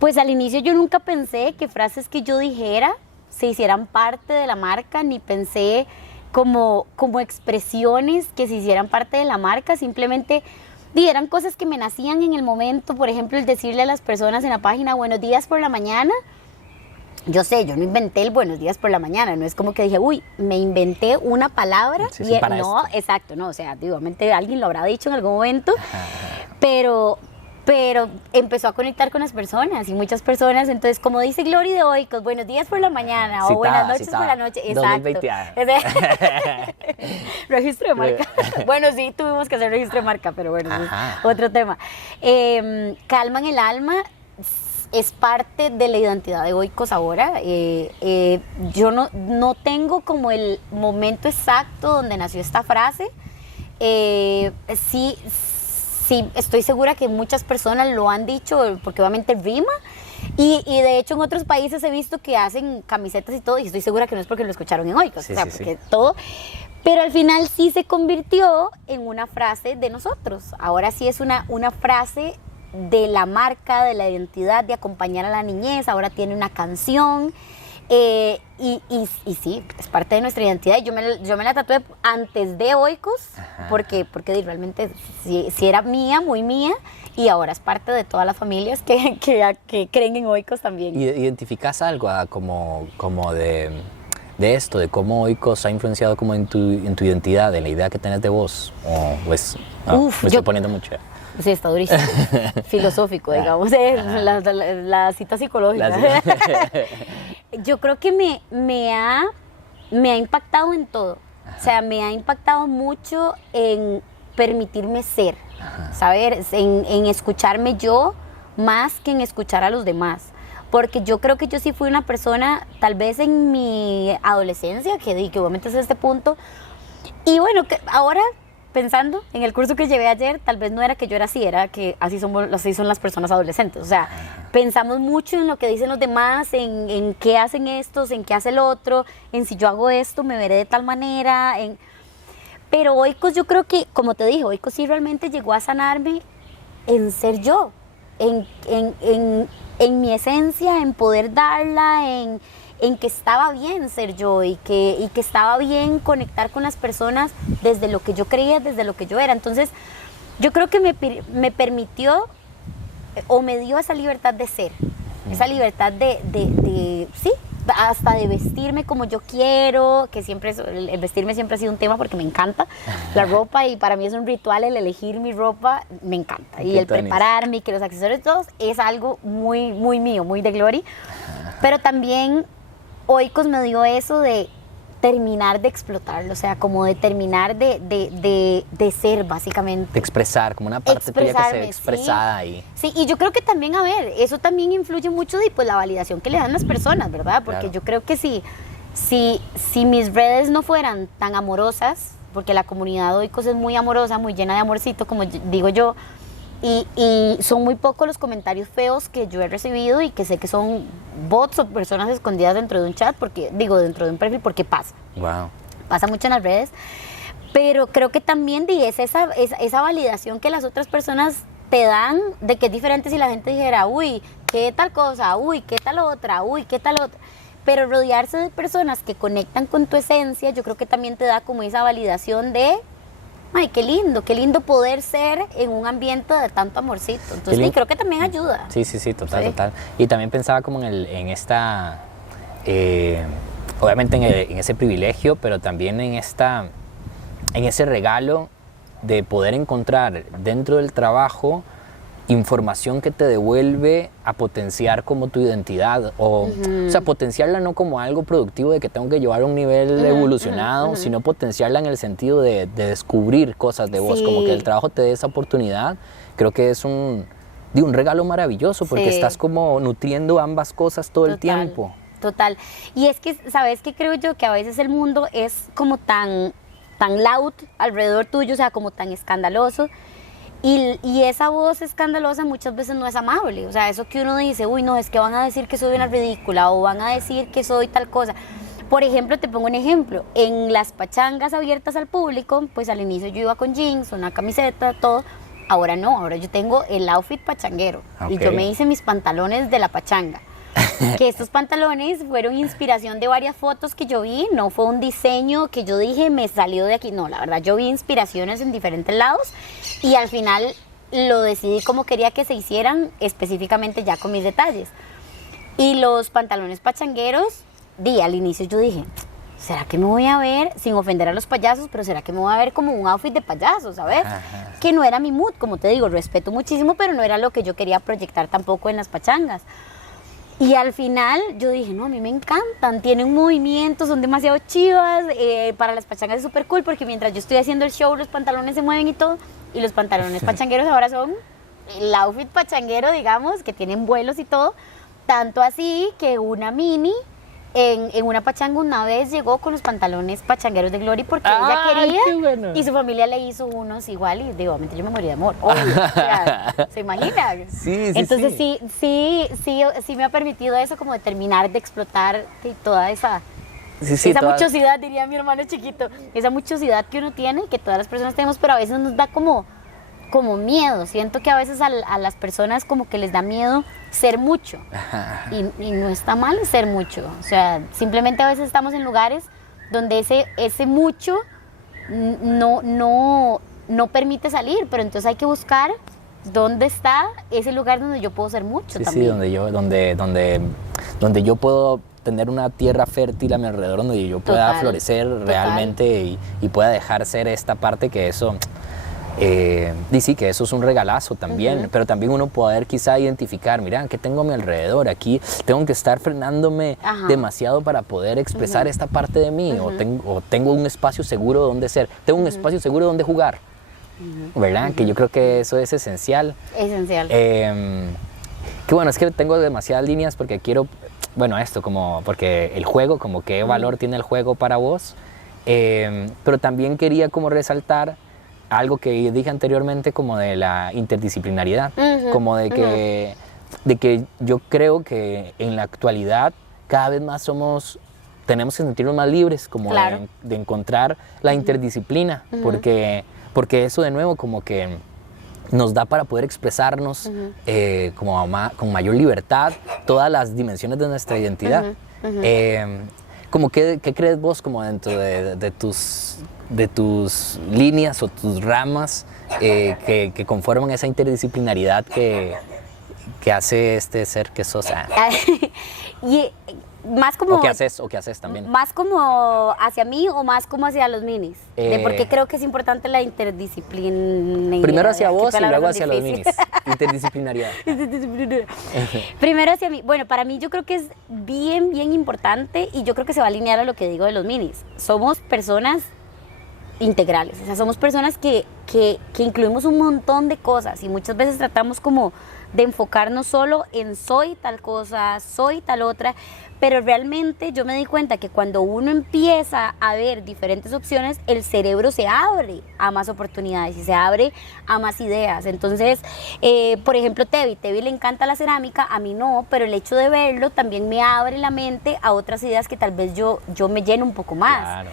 pues al inicio yo nunca pensé que frases que yo dijera se hicieran parte de la marca, ni pensé como expresiones que se hicieran parte de la marca, simplemente eran cosas que me nacían en el momento. Por ejemplo, el decirle a las personas en la página buenos días por la mañana. Yo no inventé el buenos días por la mañana, no es como que dije, uy, me inventé una palabra, no, exacto, no, o sea, obviamente alguien lo habrá dicho en algún momento, pero empezó a conectar con las personas y muchas personas, entonces como dice Glory de Oikos, buenos días por la mañana o buenas noches por la noche, exacto. 2020. Registro de marca. Bueno, sí, tuvimos que hacer registro de marca, pero bueno, es otro tema. Calman el alma. Es parte de la identidad de Oikos ahora. Yo no tengo como el momento exacto donde nació esta frase. Sí, estoy segura que muchas personas lo han dicho porque obviamente rima. Y de hecho en otros países he visto que hacen camisetas y todo, y estoy segura que no es porque lo escucharon en Oikos, porque todo. Pero al final sí se convirtió en una frase de nosotros. Ahora sí es una frase de la marca, de la identidad, de acompañar a la niñez. Ahora tiene una canción y sí, es parte de nuestra identidad. Yo me la tatué antes de Oikos porque realmente sí era mía, muy mía, y ahora es parte de todas las familias que creen en Oikos también. ¿Y identificas algo como de esto, de cómo Oikos ha influenciado como en tu identidad, en la idea que tenés de vos? ¿O pues, me estoy poniendo mucho? Sí, está durísimo. Filosófico, digamos, la cita psicológica. yo creo que me ha impactado en todo. Ajá. O sea, me ha impactado mucho en permitirme ser, ajá, saber, en escucharme yo más que en escuchar a los demás. Porque yo creo que yo sí fui una persona, tal vez en mi adolescencia, que obviamente es este punto. Y bueno, que ahora pensando en el curso que llevé ayer, tal vez no era que yo era así, era que así son las personas adolescentes. O sea, pensamos mucho en lo que dicen los demás, en qué hacen estos, en qué hace el otro, en si yo hago esto, me veré de tal manera. Pero Oikos, yo creo que, como te dije, Oikos sí realmente llegó a sanarme en ser yo, en mi esencia, en poder darla, en que estaba bien ser yo y que estaba bien conectar con las personas desde lo que yo creía, desde lo que yo era. Entonces, yo creo que me permitió o me dio esa libertad de ser, esa libertad sí, hasta de vestirme como yo quiero, que siempre el vestirme siempre ha sido un tema porque me encanta la ropa y para mí es un ritual el elegir mi ropa, me encanta. Y el prepararme y que los accesorios todos es algo muy, muy mío, muy de Glory. Pero también Oikos me dio eso de terminar de explotarlo, o sea, como de terminar de ser, básicamente. De expresar, como una parte tuya que se ve expresada ahí. Sí, y yo creo que también, a ver, eso también influye mucho de pues, la validación que le dan las personas, ¿verdad? Porque claro, yo creo que si mis redes no fueran tan amorosas, porque la comunidad de Oikos es muy amorosa, muy llena de amorcito, como digo yo, y son muy pocos los comentarios feos que yo he recibido y que sé que son bots o personas escondidas dentro de un chat, dentro de un perfil, porque pasa. Wow. Pasa mucho en las redes. Pero creo que también es esa validación que las otras personas te dan de que es diferente si la gente dijera, uy, qué tal cosa, uy, qué tal otra, uy, qué tal otra. Pero rodearse de personas que conectan con tu esencia, yo creo que también te da como esa validación de ay, qué lindo poder ser en un ambiente de tanto amorcito. Entonces, sí, creo que también ayuda. Sí, total. Y también pensaba como en esta, obviamente en ese privilegio, pero también en ese regalo de poder encontrar dentro del trabajo información que te devuelve a potenciar como tu identidad o sea, potenciarla no como algo productivo de que tengo que llevar a un nivel evolucionado, sino potenciarla en el sentido de descubrir cosas de vos, como que el trabajo te dé esa oportunidad. Creo que es un regalo maravilloso porque estás como nutriendo ambas cosas todo el tiempo. Total. Y es que, ¿sabes qué? Creo yo que a veces el mundo es como tan loud alrededor tuyo, o sea, como tan escandaloso. Y esa voz escandalosa muchas veces no es amable. O sea, eso que uno dice, uy, no, es que van a decir que soy una ridícula o van a decir que soy tal cosa. Por ejemplo, te pongo un ejemplo. En las pachangas abiertas al público, pues al inicio yo iba con jeans, una camiseta, todo. Ahora no, ahora yo tengo el outfit pachanguero. Okay. Y yo me hice mis pantalones de la pachanga. Que estos pantalones fueron inspiración de varias fotos que yo vi, no fue un diseño que yo dije me salió de aquí, no, la verdad yo vi inspiraciones en diferentes lados y al final lo decidí como quería que se hicieran, específicamente ya con mis detalles. Y los pantalones pachangueros, al inicio yo dije, ¿será que me voy a ver, sin ofender a los payasos, pero será que me voy a ver como un outfit de payaso, ¿sabes? Que no era mi mood, como te digo, respeto muchísimo, pero no era lo que yo quería proyectar tampoco en las pachangas. Y al final yo dije, no, a mí me encantan, tienen movimiento, son demasiado chivas, para las pachangas es súper cool porque mientras yo estoy haciendo el show los pantalones se mueven y todo, y los pantalones pachangueros ahora son el outfit pachanguero, digamos, que tienen vuelos y todo, tanto así que una mini en una pachanga una vez llegó con los pantalones pachangueros de Glory porque ella quería, bueno, y su familia le hizo unos igual y obviamente yo me morí de amor, obvio, o sea, ¿se imagina? Sí, entonces sí me ha permitido eso como de terminar de explotar toda esa muchosidad, diría mi hermano chiquito, esa muchosidad que uno tiene, que todas las personas tenemos, pero a veces nos da como miedo. Siento que a veces a las personas como que les da miedo ser mucho y no está mal ser mucho, o sea, simplemente a veces estamos en lugares donde ese mucho no permite salir, pero entonces hay que buscar dónde está ese lugar donde yo puedo ser mucho también. Sí, donde yo puedo tener una tierra fértil a mi alrededor, donde yo pueda florecer realmente y pueda dejar ser esta parte que eso Y sí, que eso es un regalazo también, pero también uno poder quizá identificar, mira, ¿qué tengo a mi alrededor? Aquí tengo que estar frenándome demasiado para poder expresar esta parte de mí, o tengo un espacio seguro donde ser, tengo un espacio seguro donde jugar, ¿verdad? Que yo creo que eso es esencial. Esencial. Que bueno, es que tengo demasiadas líneas porque quiero, bueno, esto como, porque el juego, como qué valor tiene el juego para vos, pero también quería como resaltar algo que dije anteriormente como de la interdisciplinariedad, como de que yo creo que en la actualidad cada vez más tenemos que sentirnos más libres, como claro. de encontrar la interdisciplina, porque eso de nuevo como que nos da para poder expresarnos con mayor libertad todas las dimensiones de nuestra identidad. Como ¿qué crees vos como dentro de tus líneas o tus ramas que conforman esa interdisciplinaridad que hace este ser que sos? Y más como... ¿O qué haces también? ¿Más como hacia mí o más como hacia los minis? De por qué creo que es importante la interdisciplinaridad. Primero hacia vos y luego hacia los minis. Interdisciplinaridad. Primero hacia mí. Bueno, para mí yo creo que es bien, bien importante y yo creo que se va a alinear a lo que digo de los minis. Somos personas integrales, o sea, somos personas que incluimos un montón de cosas y muchas veces tratamos como de enfocarnos solo en soy tal cosa, soy tal otra, pero realmente yo me di cuenta que cuando uno empieza a ver diferentes opciones, el cerebro se abre a más oportunidades y se abre a más ideas. Entonces, por ejemplo, Tevi le encanta la cerámica, a mí no, pero el hecho de verlo también me abre la mente a otras ideas que tal vez yo me lleno un poco más. Claro.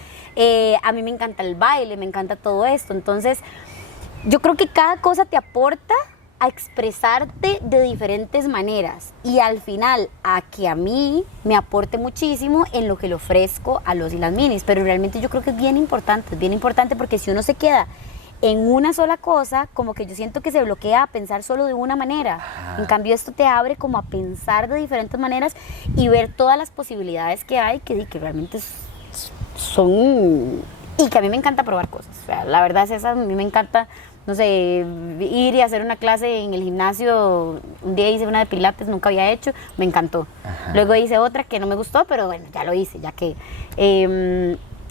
A mí me encanta el baile, me encanta todo esto. Entonces, yo creo que cada cosa te aporta a expresarte de diferentes maneras y al final a que a mí me aporte muchísimo en lo que le ofrezco a los y las minis. Pero realmente yo creo que es bien importante porque si uno se queda en una sola cosa, como que yo siento que se bloquea a pensar solo de una manera. En cambio, esto te abre como a pensar de diferentes maneras y ver todas las posibilidades que hay, que realmente son... Y que a mí me encanta probar cosas. O sea, la verdad es esa, a mí me encanta, no sé, ir y hacer una clase en el gimnasio. Un día hice una de pilates, nunca había hecho, me encantó. Luego hice otra que no me gustó, pero bueno, ya lo hice, ya que...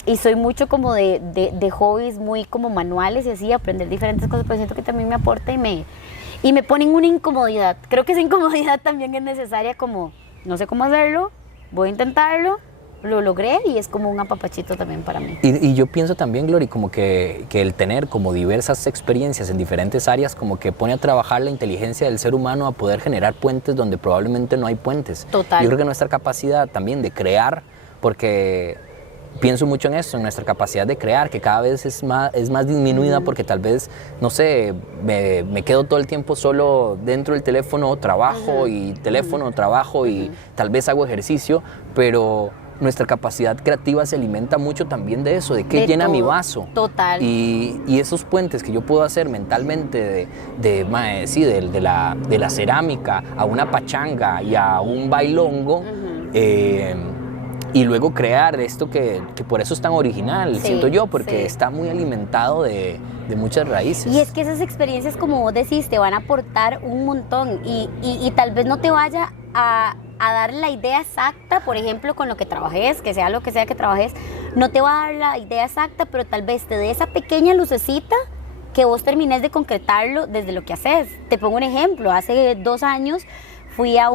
y soy mucho como de hobbies muy como manuales y así, aprender diferentes cosas, pero siento que también me aporta y me pone en una incomodidad. Creo que esa incomodidad también es necesaria, como no sé cómo hacerlo, voy a intentarlo, lo logré y es como un apapachito también para mí. Y yo pienso también, Glory, como que el tener como diversas experiencias en diferentes áreas como que pone a trabajar la inteligencia del ser humano a poder generar puentes donde probablemente no hay puentes. Total. Yo creo que nuestra capacidad también de crear, porque pienso mucho en esto, en nuestra capacidad de crear, que cada vez es más disminuida porque tal vez, no sé, me quedo todo el tiempo solo dentro del teléfono, trabajo y teléfono, trabajo y tal vez hago ejercicio, pero nuestra capacidad creativa se alimenta mucho también de eso, de qué llena mi vaso. Total. Y esos puentes que yo puedo hacer mentalmente de la cerámica a una pachanga y a un bailongo, y luego crear esto que por eso es tan original, siento yo, porque está muy alimentado de muchas raíces. Y es que esas experiencias, como vos decís, te van a aportar un montón y tal vez no te vaya a dar la idea exacta, por ejemplo, con lo que trabajes, que sea lo que sea que trabajes, no te va a dar la idea exacta, pero tal vez te dé esa pequeña lucecita que vos termines de concretarlo desde lo que haces. Te pongo un ejemplo, hace 2 años fui a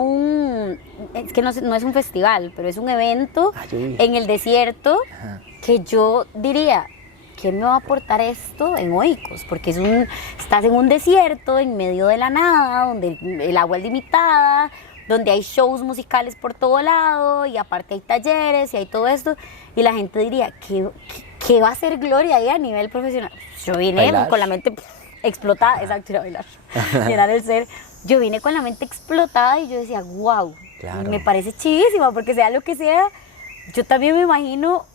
es que no es un festival, pero es un evento en el desierto que yo diría, ¿qué me va a aportar esto en Oikos? Porque estás en un desierto, en medio de la nada, donde el agua es limitada, donde hay shows musicales por todo lado y aparte hay talleres y hay todo esto y la gente diría, ¿qué va a hacer Gloria ahí a nivel profesional? Yo vine ¿bailar? Con la mente explotada, exacto, ir a bailar, llenar el ser. Yo vine con la mente explotada y yo decía, wow, claro, me parece chivísimo, porque sea lo que sea, yo también me imagino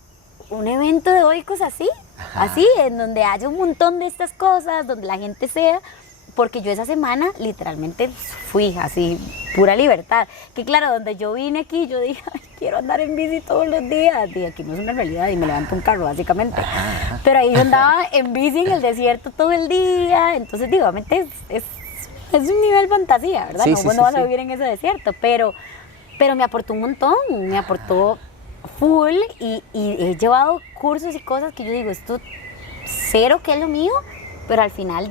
un evento de Oikos así, en donde haya un montón de estas cosas, donde la gente sea porque yo esa semana literalmente fui así, pura libertad. Que claro, donde yo vine aquí, yo dije, ay, quiero andar en bici todos los días. Y aquí no es una realidad y me levanto un carro, básicamente. Pero ahí yo andaba en bici en el desierto todo el día. Entonces, digo, obviamente es un nivel fantasía, ¿verdad? Sí, no, sí, vos sí, no vas sí. a vivir en ese desierto, pero me aportó un montón, me aportó full y he llevado cursos y cosas que yo digo, esto cero que es lo mío, pero al final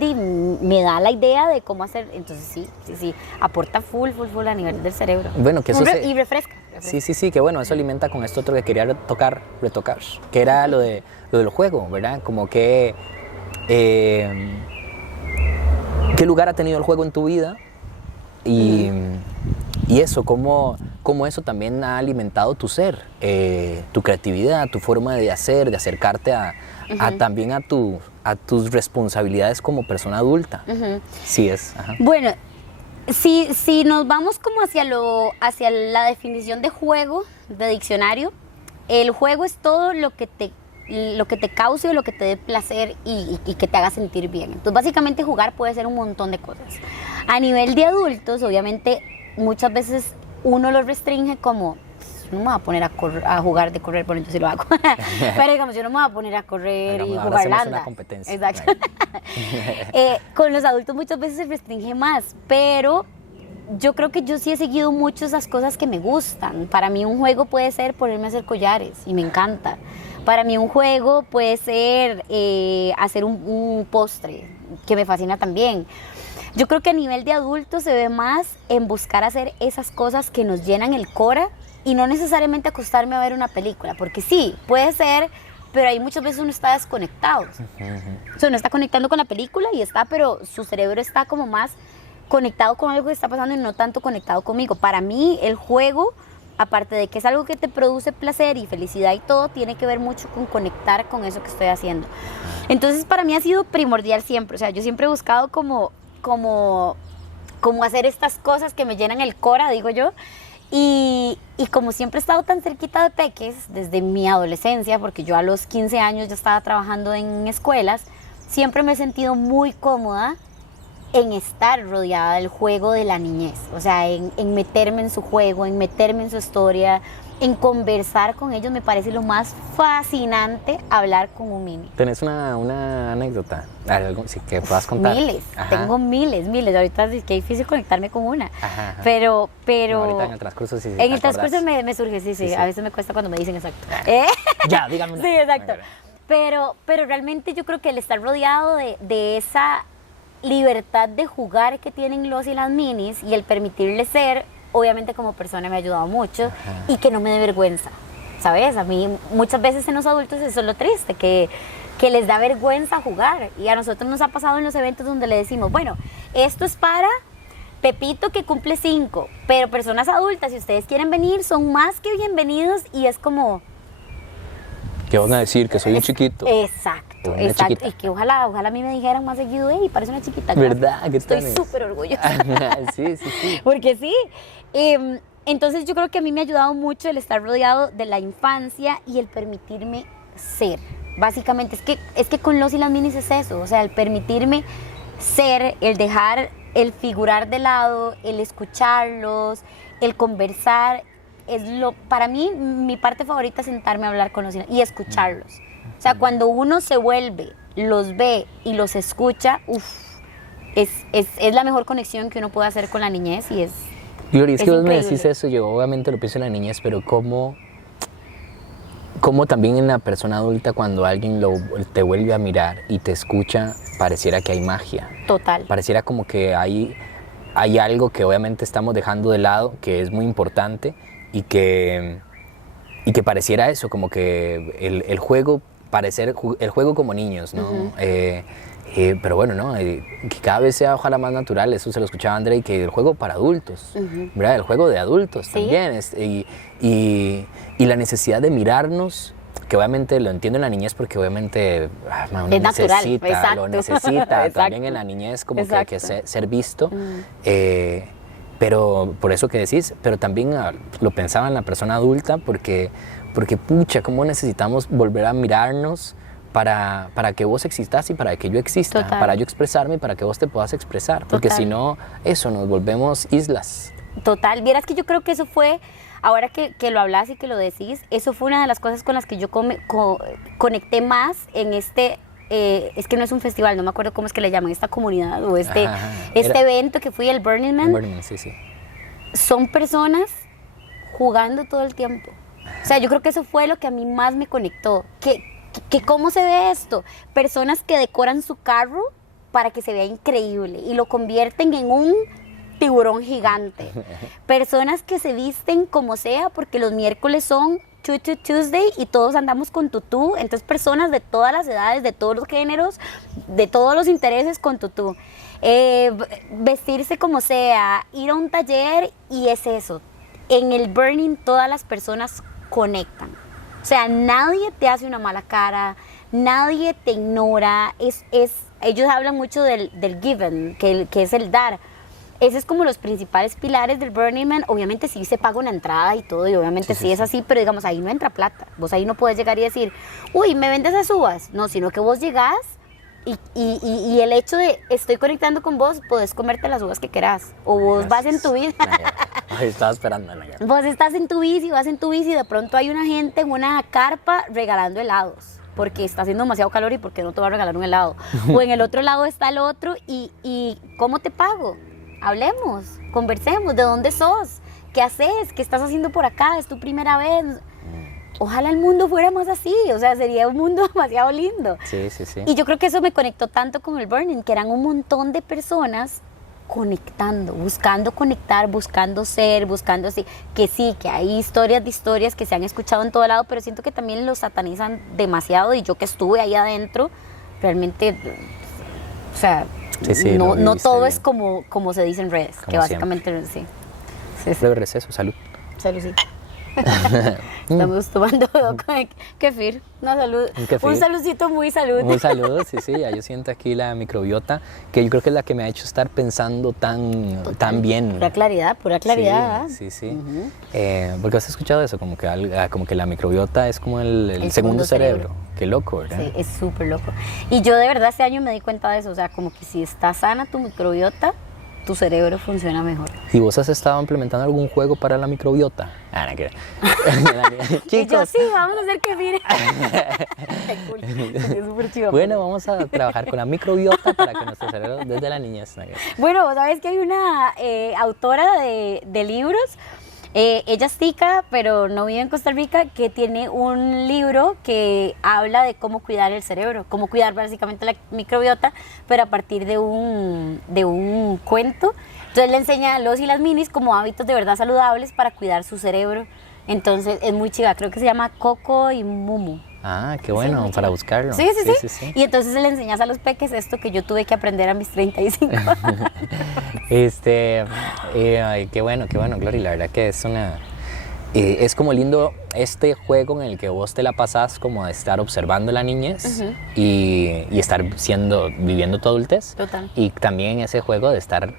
me da la idea de cómo hacer, entonces sí, aporta full a nivel del cerebro. Bueno, que eso Y refresca. Sí, que bueno, eso alimenta con esto otro que quería retocar, que era lo del juego, ¿verdad? Como que qué lugar ha tenido el juego en tu vida y eso, cómo eso también ha alimentado tu ser, tu creatividad, tu forma de hacer, de acercarte también a tus responsabilidades como persona adulta. Sí es. Ajá. Bueno, si nos vamos como hacia la definición de juego, de diccionario, el juego es todo lo que te cause o lo que te dé placer y que te haga sentir bien. Entonces, básicamente jugar puede ser un montón de cosas. A nivel de adultos, obviamente, muchas veces uno lo restringe como, no me voy a poner a jugar de correr, bueno, yo sí lo hago. Pero digamos, yo no me voy a poner a correr y jugar landa. Una competencia. Exacto. Con los adultos muchas veces se restringe más, pero yo creo que yo sí he seguido mucho esas cosas que me gustan. Para mí un juego puede ser ponerme a hacer collares y me encanta. Para mí un juego puede ser hacer un postre, que me fascina también. Yo creo que a nivel de adulto se ve más en buscar hacer esas cosas que nos llenan el cora y no necesariamente acostarme a ver una película, porque sí, puede ser, pero ahí muchas veces uno está desconectado. O sea, uno está conectando con la película y pero su cerebro está como más conectado con algo que está pasando y no tanto conectado conmigo. Para mí el juego, aparte de que es algo que te produce placer y felicidad y todo, tiene que ver mucho con conectar con eso que estoy haciendo. Entonces para mí ha sido primordial siempre, o sea, yo siempre he buscado como hacer estas cosas que me llenan el cora, digo yo, y como siempre he estado tan cerquita de peques desde mi adolescencia, porque yo a los 15 años ya estaba trabajando en escuelas, siempre me he sentido muy cómoda en estar rodeada del juego de la niñez, o sea, en meterme en su juego, en meterme en su historia, en conversar con ellos. Me parece lo más fascinante hablar con un mini. ¿Tenés una anécdota? ¿Algo que puedas contar? Miles, Ajá. tengo miles. Ahorita es que difícil conectarme con una. Ajá. Pero No, ahorita en el transcurso sí. En el transcurso me surge, sí. A veces me cuesta cuando me dicen exacto. Ya, dígame una. Sí, exacto. Pero realmente yo creo que el estar rodeado de esa libertad de jugar que tienen los y las minis y el permitirles ser, obviamente como persona me ha ayudado mucho. Ajá. Y que no me dé vergüenza, ¿sabes? A mí muchas veces en los adultos eso es lo triste, que les da vergüenza jugar, y a nosotros nos ha pasado en los eventos donde le decimos, bueno, esto es para Pepito que cumple 5, pero personas adultas, si ustedes quieren venir, son más que bienvenidos, y es como... ¿Qué van a decir? Que soy un chiquito. Exacto. Y que ojalá a mí me dijeran más seguido, parece una chiquita. ¿Verdad? Estoy súper orgullosa. Sí. Porque sí. Entonces yo creo que a mí me ha ayudado mucho el estar rodeado de la infancia y el permitirme ser. Básicamente, es que con los y las minis es eso, o sea, el permitirme ser, el dejar el figurar de lado, el escucharlos, el conversar, para mí, mi parte favorita es sentarme a hablar con los y escucharlos. O sea, cuando uno se vuelve, los ve y los escucha, es la mejor conexión que uno puede hacer con la niñez y es... Gloria, es que vos me decís eso, yo obviamente lo pienso en la niñez, pero ¿cómo también en la persona adulta, cuando alguien te vuelve a mirar y te escucha, pareciera que hay magia? Total. Pareciera como que hay algo que obviamente estamos dejando de lado, que es muy importante, y que pareciera eso, como que el juego, el juego como niños, ¿no? Pero bueno, ¿no? Que cada vez sea ojalá más natural, eso se lo escuchaba a André, que el juego para adultos, ¿verdad? El juego de adultos, ¿sí? También, y la necesidad de mirarnos, que obviamente lo entiendo en la niñez, porque obviamente uno es natural, lo necesita también en la niñez, como que ser visto, pero por eso que decís, pero también lo pensaba en la persona adulta, porque pucha, cómo necesitamos volver a mirarnos, para que vos existas y para que yo exista, Total. para yo expresarme y para que vos te puedas expresar, porque Total. si no, eso, nos volvemos islas. Total, vieras que yo creo que eso fue, ahora que lo hablas y que lo decís, eso fue una de las cosas con las que yo conecté más en es que no es un festival, no me acuerdo cómo es que le llaman, esta comunidad o este evento que fui, el Burning Man. Burning Man, sí. Son personas jugando todo el tiempo. O sea, yo creo que eso fue lo que a mí más me conectó. Que ¿cómo se ve esto? Personas que decoran su carro para que se vea increíble y lo convierten en un tiburón gigante. Personas que se visten como sea porque los miércoles son Tutu Tuesday y todos andamos con tutú. Entonces personas de todas las edades, de todos los géneros, de todos los intereses con tutú. Vestirse como sea, ir a un taller y es eso. En el Burning todas las personas conectan. O sea, nadie te hace una mala cara, nadie te ignora. Ellos hablan mucho del given, que es el dar. Ese es como los principales pilares del Burning Man. Obviamente sí se paga una entrada y todo, y obviamente sí es así, pero digamos, ahí no entra plata. Vos ahí no puedes llegar y decir, uy, ¿me vendes esas uvas? No, sino que vos llegás y el hecho de estoy conectando con vos, podés comerte las uvas que querás. O vos vas en tu bici. Estaba esperando. Vos estás en tu bici, vas en tu bici y de pronto hay una gente en una carpa regalando helados. Porque está haciendo demasiado calor y porque no te va a regalar un helado. O en el otro lado está el otro y ¿cómo te pago? Hablemos, conversemos, ¿de dónde sos? ¿Qué haces? ¿Qué estás haciendo por acá? ¿Es tu primera vez? Ojalá el mundo fuera más así, o sea, sería un mundo demasiado lindo. Sí. Y yo creo que eso me conectó tanto con el Burning, que eran un montón de personas conectando, buscando conectar, buscando ser, buscando así, que sí, que hay historias de historias que se han escuchado en todo lado, pero siento que también los satanizan demasiado y yo que estuve ahí adentro, realmente, o sea, Sí, no todo bien. es como se dice en redes, Como que básicamente sí. Breve receso, salud. Saludcita. Estamos tomando kefir, una salud, un saludcito muy salud. Un saludo, sí, ya yo siento aquí la microbiota, que yo creo que es la que me ha hecho estar pensando tan bien. Pura claridad. Sí. Porque has escuchado eso, como que la microbiota es como el segundo cerebro. Qué loco, ¿verdad? Sí, es súper loco. Y yo de verdad este año me di cuenta de eso, o sea, como que si está sana tu microbiota, tu cerebro funciona mejor. ¿Y vos has estado implementando algún juego para la microbiota? Y yo, Chicos, sí, vamos a hacer kefir. Qué cool. Es súper chido. bueno, vamos a trabajar con la microbiota para que nuestro cerebro desde la niñez. Bueno, ¿sabes que hay una autora de libros? Ella es tica, pero no vive en Costa Rica, que tiene un libro que habla de cómo cuidar el cerebro, cómo cuidar básicamente la microbiota, pero a partir de un cuento. Entonces le enseña a los y las minis como hábitos de verdad saludables para cuidar su cerebro. Entonces es muy chiva, creo que se llama Coco y Mumu. Ah, qué bueno, sí, para buscarlo. Sí. Y entonces le enseñas a los peques esto que yo tuve que aprender a mis 35. Qué bueno, Glory, la verdad que es es como lindo este juego en el que vos te la pasás como de estar observando la niñez y estar viviendo tu adultez. Total. Y también ese juego de estar,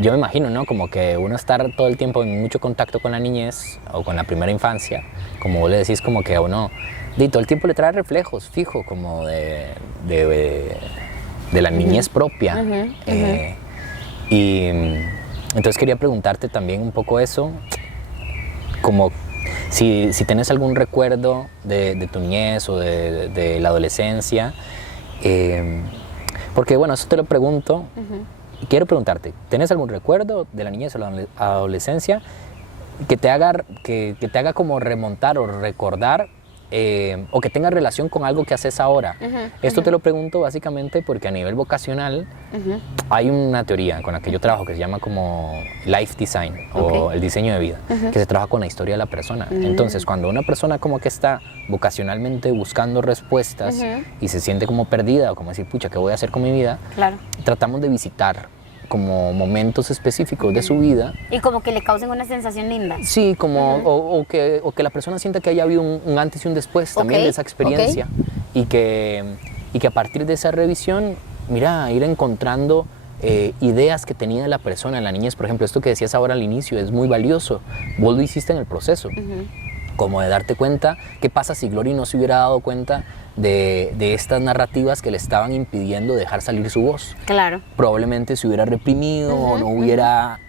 yo me imagino, ¿no? Como que uno estar todo el tiempo en mucho contacto con la niñez o con la primera infancia, como vos le decís, como que a uno todo el tiempo le trae reflejos, fijo, como de la niñez propia. Y entonces quería preguntarte también un poco eso, como si tienes algún recuerdo de tu niñez o de la adolescencia, porque bueno, eso te lo pregunto. Quiero preguntarte, ¿tienes algún recuerdo de la niñez o la adolescencia que te haga como remontar o recordar o que tenga relación con algo que haces ahora? Esto te lo pregunto básicamente porque a nivel vocacional hay una teoría con la que yo trabajo que se llama como life design o el diseño de vida, que se trabaja con la historia de la persona. Entonces, cuando una persona como que está vocacionalmente buscando respuestas y se siente como perdida o como decir, pucha, ¿qué voy a hacer con mi vida? Claro. Tratamos de visitar como momentos específicos de su vida. Y como que le causen una sensación linda. Sí, como, o que la persona sienta que haya habido un antes y un después también de esa experiencia. Y que a partir de esa revisión, mira, ir encontrando ideas que tenía la persona en la niñez. Por ejemplo, esto que decías ahora al inicio es muy valioso. Vos lo hiciste en el proceso. como de darte cuenta, ¿qué pasa si Glory no se hubiera dado cuenta de estas narrativas que le estaban impidiendo dejar salir su voz? Claro. Probablemente se hubiera reprimido o no hubiera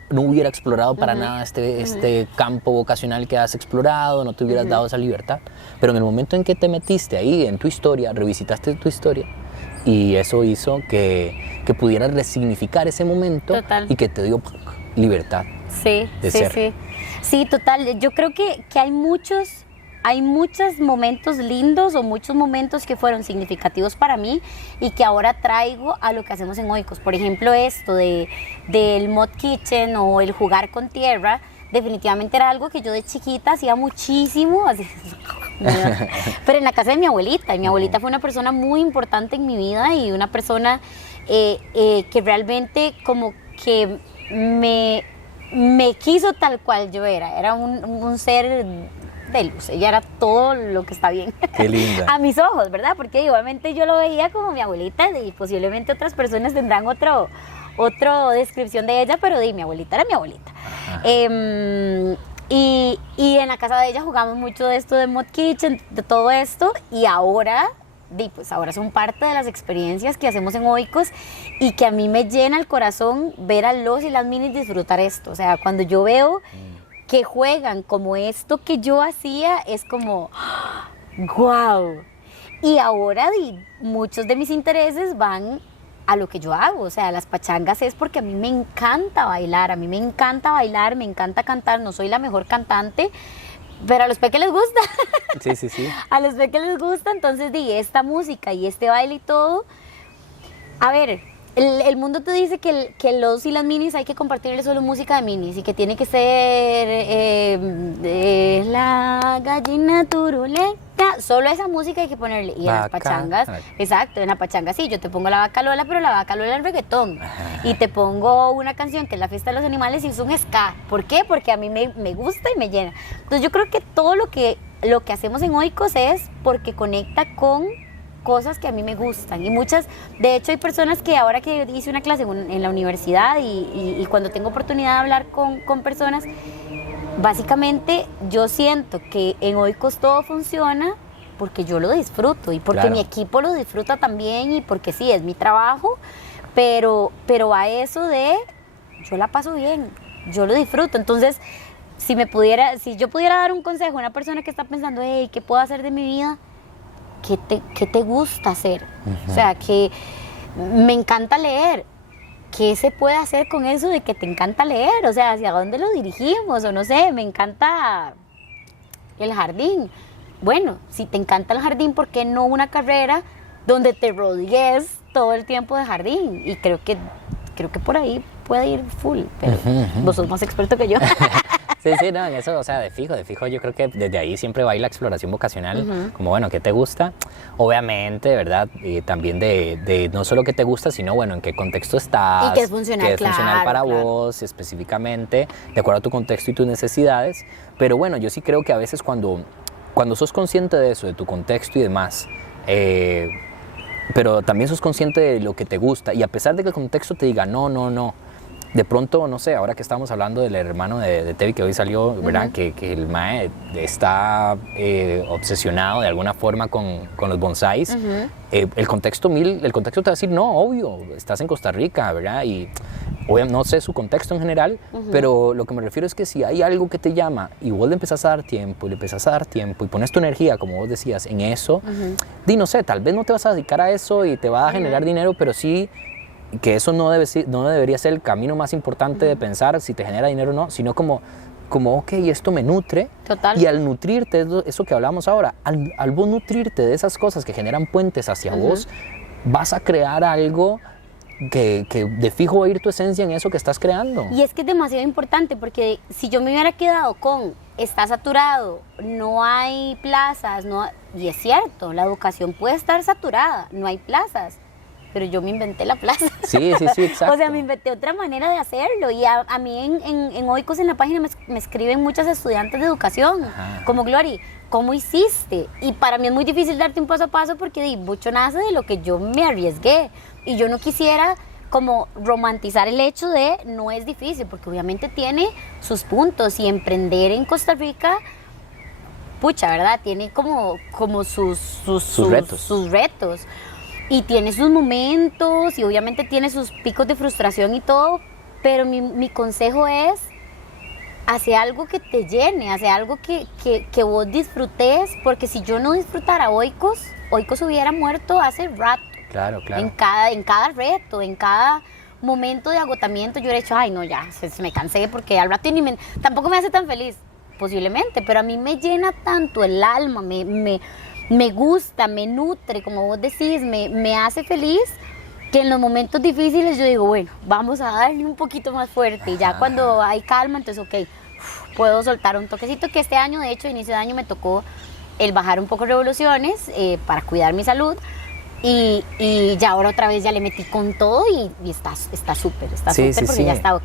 explorado para nada este campo vocacional que has explorado, no te hubieras dado esa libertad. Pero en el momento en que te metiste ahí en tu historia, revisitaste tu historia, y eso hizo que pudieras resignificar ese momento. Total. Y que te dio libertad Sí, de sí, ser. sí. Sí, total. Yo creo que hay muchos momentos lindos o muchos momentos que fueron significativos para mí y que ahora traigo a lo que hacemos en Oikos. Por ejemplo, esto del Mod Kitchen o el jugar con tierra, definitivamente era algo que yo de chiquita hacía muchísimo, así, pero en la casa de mi abuelita. Y mi abuelita fue una persona muy importante en mi vida y una persona que realmente como que me quiso tal cual yo era. Era un ser de luz. Ella era todo lo que está bien. Qué linda. A mis ojos, ¿verdad? Porque igualmente yo lo veía como mi abuelita y posiblemente otras personas tendrán otra descripción de ella, pero mi abuelita era mi abuelita. Y en la casa de ella jugamos mucho de esto de Mod Kitchen, de todo esto, y ahora son parte de las experiencias que hacemos en Oikos y que a mí me llena el corazón ver a los y las minis disfrutar esto. O sea, cuando yo veo que juegan como esto que yo hacía, es como ¡guau! Y ahora muchos de mis intereses van a lo que yo hago. O sea, las pachangas es porque a mí me encanta bailar, me encanta cantar. No soy la mejor cantante, pero a los peques les gusta. Sí, sí, sí. A los peques les gusta, entonces esta música y este baile y todo. A ver, el mundo te dice que los y las minis hay que compartirles solo música de minis y que tiene que ser la gallina turuleca. Solo esa música hay que ponerle. Y en las pachangas, exacto, en la pachanga sí, yo te pongo la vaca Lola, pero la vaca Lola es reggaetón. Y te pongo una canción que es la fiesta de los animales y es un ska. ¿Por qué? Porque a mí me gusta y me llena. Entonces yo creo que todo lo que hacemos en Oikos es porque conecta con cosas que a mí me gustan. Y muchas, de hecho hay personas que ahora que hice una clase en la universidad y cuando tengo oportunidad de hablar con personas, básicamente yo siento que en Oikos todo funciona porque yo lo disfruto y porque Claro. mi equipo lo disfruta también y porque sí, es mi trabajo, pero a eso de yo la paso bien, yo lo disfruto. Entonces, si yo pudiera dar un consejo a una persona que está pensando, hey, ¿qué puedo hacer de mi vida? ¿Qué te gusta hacer? O sea, que me encanta leer. ¿Qué se puede hacer con eso de que te encanta leer? O sea, ¿hacia dónde lo dirigimos? O no sé, me encanta el jardín. Bueno, si te encanta el jardín, ¿por qué no una carrera donde te rodees todo el tiempo de jardín? Y creo que por ahí puede ir full, pero vos sos más experto que yo. Sí, sí, no, en eso, o sea, de fijo, yo creo que desde ahí siempre va a ir la exploración vocacional, como bueno, ¿qué te gusta? Obviamente, ¿verdad? Y también de no solo qué te gusta, sino bueno, en qué contexto estás. Y qué es funcional, funcional para claro. vos específicamente, de acuerdo a tu contexto y tus necesidades. Pero bueno, yo sí creo que a veces cuando sos consciente de eso, de tu contexto y demás, pero también sos consciente de lo que te gusta, y a pesar de que el contexto te diga no, de pronto, no sé, ahora que estamos hablando del hermano de Tevi que hoy salió, ¿verdad? Que el mae está obsesionado de alguna forma con los bonsáis. El contexto te va a decir, no, obvio, estás en Costa Rica, ¿verdad? Y obviamente no sé su contexto en general, pero lo que me refiero es que si hay algo que te llama y vos le empezás a dar tiempo y pones tu energía, como vos decías, en eso, no sé, tal vez no te vas a dedicar a eso y te va a generar dinero, pero sí que eso no debería ser el camino más importante de pensar si te genera dinero o no, sino como ok, esto me nutre. Total. Y al nutrirte, eso que hablamos ahora, al vos nutrirte de esas cosas que generan puentes hacia vos, vas a crear algo que de fijo va a ir tu esencia en eso que estás creando. Y es que es demasiado importante porque si yo me hubiera quedado con está saturado, no hay plazas, y es cierto, la educación puede estar saturada, no hay plazas, pero yo me inventé la plaza. Sí, exacto. O sea, me inventé otra manera de hacerlo. Y a mí en Oikos en la página me escriben muchas estudiantes de educación, como Glory, ¿cómo hiciste? Y para mí es muy difícil darte un paso a paso porque mucho nace de lo que yo me arriesgué. Y yo no quisiera como romantizar el hecho de no es difícil, porque obviamente tiene sus puntos. Y emprender en Costa Rica, pucha, ¿verdad? Tiene como Sus retos. sus retos. Y tiene sus momentos y obviamente tiene sus picos de frustración y todo, pero mi consejo es hacer algo que te llene, hacer algo que vos disfrutes, porque si yo no disfrutara Oikos hubiera muerto hace rato. Claro, claro. En cada reto, en cada momento de agotamiento yo hubiera dicho, ay no, ya, se me cansé porque al rato tampoco me hace tan feliz, posiblemente, pero a mí me llena tanto el alma, me gusta, me nutre, como vos decís, me hace feliz, que en los momentos difíciles yo digo, bueno, vamos a darle un poquito más fuerte. Y ya cuando hay calma, entonces, ok, puedo soltar un toquecito, que este año, de hecho, inicio de año me tocó el bajar un poco revoluciones para cuidar mi salud. Y ya ahora otra vez ya le metí con todo y está súper, porque ya está,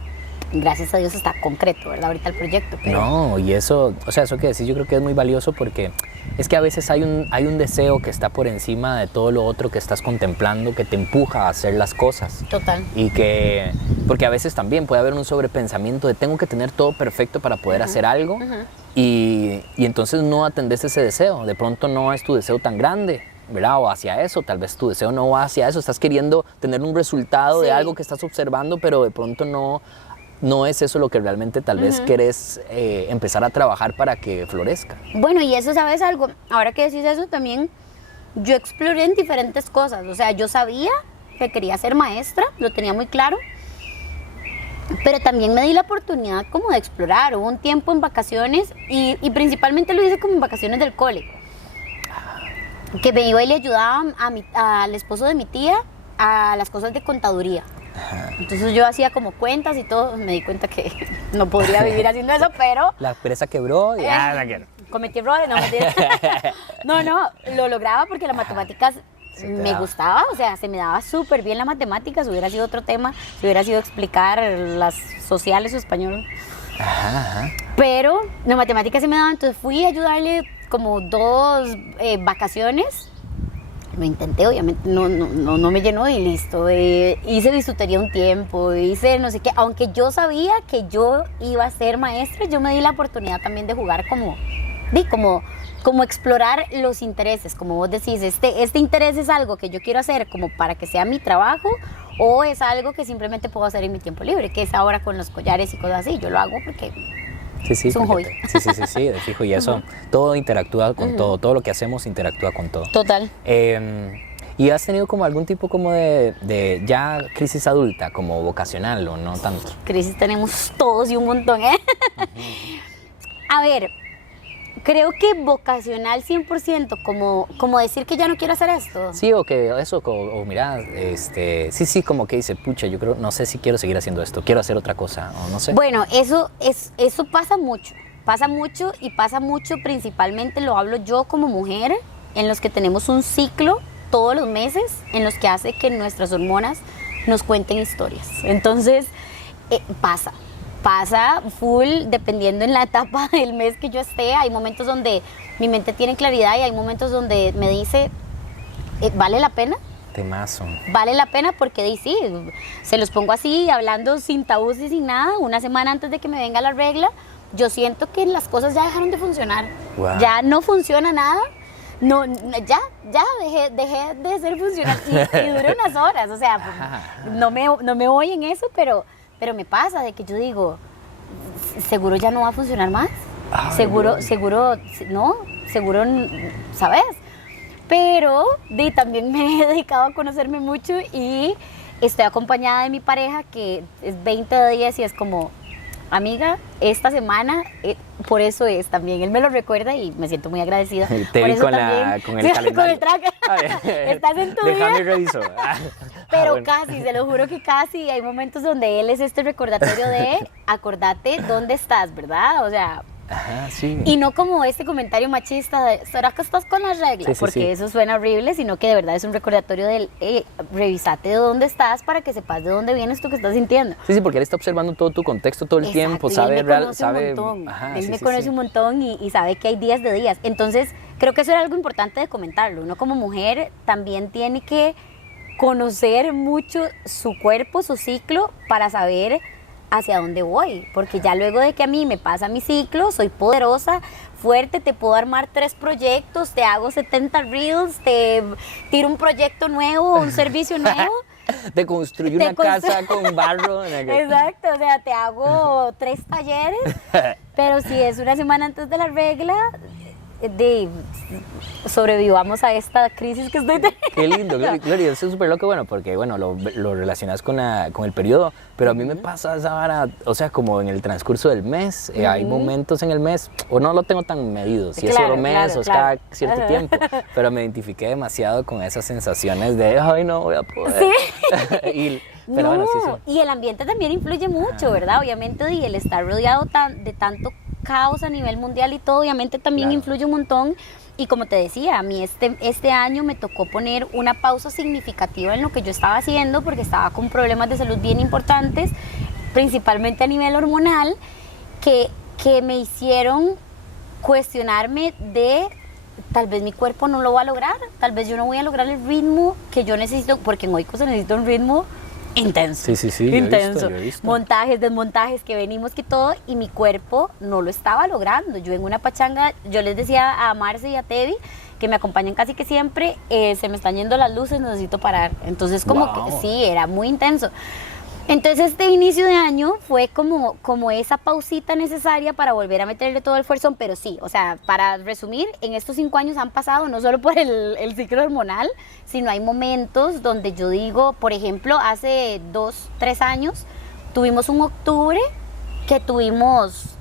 gracias a Dios está concreto, ¿verdad? Ahorita el proyecto. Pero... No, y eso, o sea, eso que decís yo creo que es muy valioso porque es que a veces hay un deseo que está por encima de todo lo otro que estás contemplando, que te empuja a hacer las cosas. Total. Y que, porque a veces también puede haber un sobrepensamiento de tengo que tener todo perfecto para poder hacer algo y entonces no atendes ese deseo, de pronto no es tu deseo tan grande, ¿verdad? O hacia eso, tal vez tu deseo no va hacia eso, estás queriendo tener un resultado de algo que estás observando, pero de pronto no es eso lo que realmente tal vez querés empezar a trabajar para que florezca. Bueno, y eso, ¿sabes algo? Ahora que decís eso también, yo exploré en diferentes cosas, o sea, yo sabía que quería ser maestra, lo tenía muy claro, pero también me di la oportunidad como de explorar. Hubo un tiempo en vacaciones y principalmente lo hice como en vacaciones del cole, que me iba y le ayudaba al esposo de mi tía a las cosas de contaduría. Entonces yo hacía como cuentas y todo, me di cuenta que no podría vivir haciendo eso, pero... La empresa quebró y la quiero. Cometí errores, no, lo lograba porque las matemáticas me gustaba, o sea, se me daba súper bien las matemáticas, hubiera sido otro tema, si hubiera sido explicar las sociales o español. Pero las matemáticas se me daban, entonces fui a ayudarle como 2 vacaciones. Lo intenté, obviamente no me llenó y listo. Hice bisutería un tiempo, hice no sé qué. Aunque yo sabía que yo iba a ser maestra, yo me di la oportunidad también de jugar como explorar los intereses. Como vos decís, este interés es algo que yo quiero hacer como para que sea mi trabajo, o es algo que simplemente puedo hacer en mi tiempo libre, que es ahora con los collares y cosas así. Yo lo hago porque... Sí, es un hobby. Sí, de fijo. Y eso, todo interactúa con todo lo que hacemos interactúa con todo. Total. ¿Y has tenido como algún tipo como de ya crisis adulta, como vocacional o no tanto? Crisis tenemos todos y un montón, ¿eh? A ver, creo que vocacional 100%, como decir que ya no quiero hacer esto. Sí, o que eso, o mira, sí, como que dice, pucha, yo creo, no sé si quiero seguir haciendo esto, quiero hacer otra cosa, o no sé. Bueno, eso pasa mucho y pasa mucho principalmente, lo hablo yo como mujer, en los que tenemos un ciclo todos los meses, en los que hace que nuestras hormonas nos cuenten historias. Entonces, pasa full, dependiendo en la etapa del mes que yo esté. Hay momentos donde mi mente tiene claridad y hay momentos donde me dice, ¿vale la pena? Temazo. Vale la pena porque sí, se los pongo así, hablando sin tabús y sin nada. Una semana antes de que me venga la regla, yo siento que las cosas ya dejaron de funcionar. Wow. Ya no funciona nada. No, ya dejé de ser funcional y duré unas horas. O sea, no me voy en eso, pero me pasa de que yo digo, seguro ya no va a funcionar más. Seguro, no, ¿sabes? Pero también me he dedicado a conocerme mucho y estoy acompañada de mi pareja, que es 20 de 10 y es como, amiga, esta semana, por eso es también, él me lo recuerda y me siento muy agradecida. Te por vi eso con también, con el calendario. Con el traje. Estás en tu Déjame vida. reviso. Pero bueno. casi, se lo juro que casi, hay momentos donde él es este recordatorio de, acordate dónde estás, ¿verdad? O sea... Ajá, sí. Y no como este comentario machista de, ¿será que estás con las reglas? Sí, porque eso suena horrible, sino que de verdad es un recordatorio del, revisate de dónde estás para que sepas de dónde vienes tú que estás sintiendo. Sí, porque él está observando todo tu contexto todo el tiempo, sabe sabe... un montón. Ajá, él me conoce un montón y sabe que hay días de días. Entonces, creo que eso era algo importante de comentarlo. Uno como mujer también tiene que conocer mucho su cuerpo, su ciclo, para saber hacia dónde voy, porque ya luego de que a mí me pasa mi ciclo, soy poderosa, fuerte, te puedo armar 3 proyectos, te hago 70 reels, te tiro un proyecto nuevo, un servicio nuevo. Te construyo una casa con barro. Exacto, o sea, te hago 3 talleres, pero si es una semana antes de la regla, sobrevivamos a esta crisis que estoy teniendo. Qué lindo, Gloria, eso es súper loco, bueno, porque bueno, lo relacionas con el periodo, pero a mí me pasa esa vara, o sea, como en el transcurso del mes, hay momentos en el mes, o no lo tengo tan medido, si es solo mes o es cada cierto tiempo, pero me identifiqué demasiado con esas sensaciones de, ay, no voy a poder. Sí. Pero no, bueno, sí. Y el ambiente también influye mucho, ¿verdad? Obviamente, y el estar rodeado de tanto caos a nivel mundial y todo, obviamente también influye un montón. Y como te decía, a mí este año me tocó poner una pausa significativa en lo que yo estaba haciendo porque estaba con problemas de salud bien importantes, principalmente a nivel hormonal, que me hicieron cuestionarme de tal vez mi cuerpo no lo va a lograr, tal vez yo no voy a lograr el ritmo que yo necesito, porque en Oikos se necesita un ritmo intenso. Sí, intenso. Yo he visto. Montajes, desmontajes, que venimos, que todo, y mi cuerpo no lo estaba logrando. Yo en una pachanga, yo les decía a Marce y a Tevi, que me acompañan casi que siempre, se me están yendo las luces, necesito parar. Entonces como que sí, era muy intenso. Entonces este inicio de año fue como esa pausita necesaria para volver a meterle todo el esfuerzo, pero sí, o sea, para resumir, en estos 5 años han pasado no solo por el ciclo hormonal, sino hay momentos donde yo digo, por ejemplo, hace 2, 3 años, tuvimos un octubre que tuvimos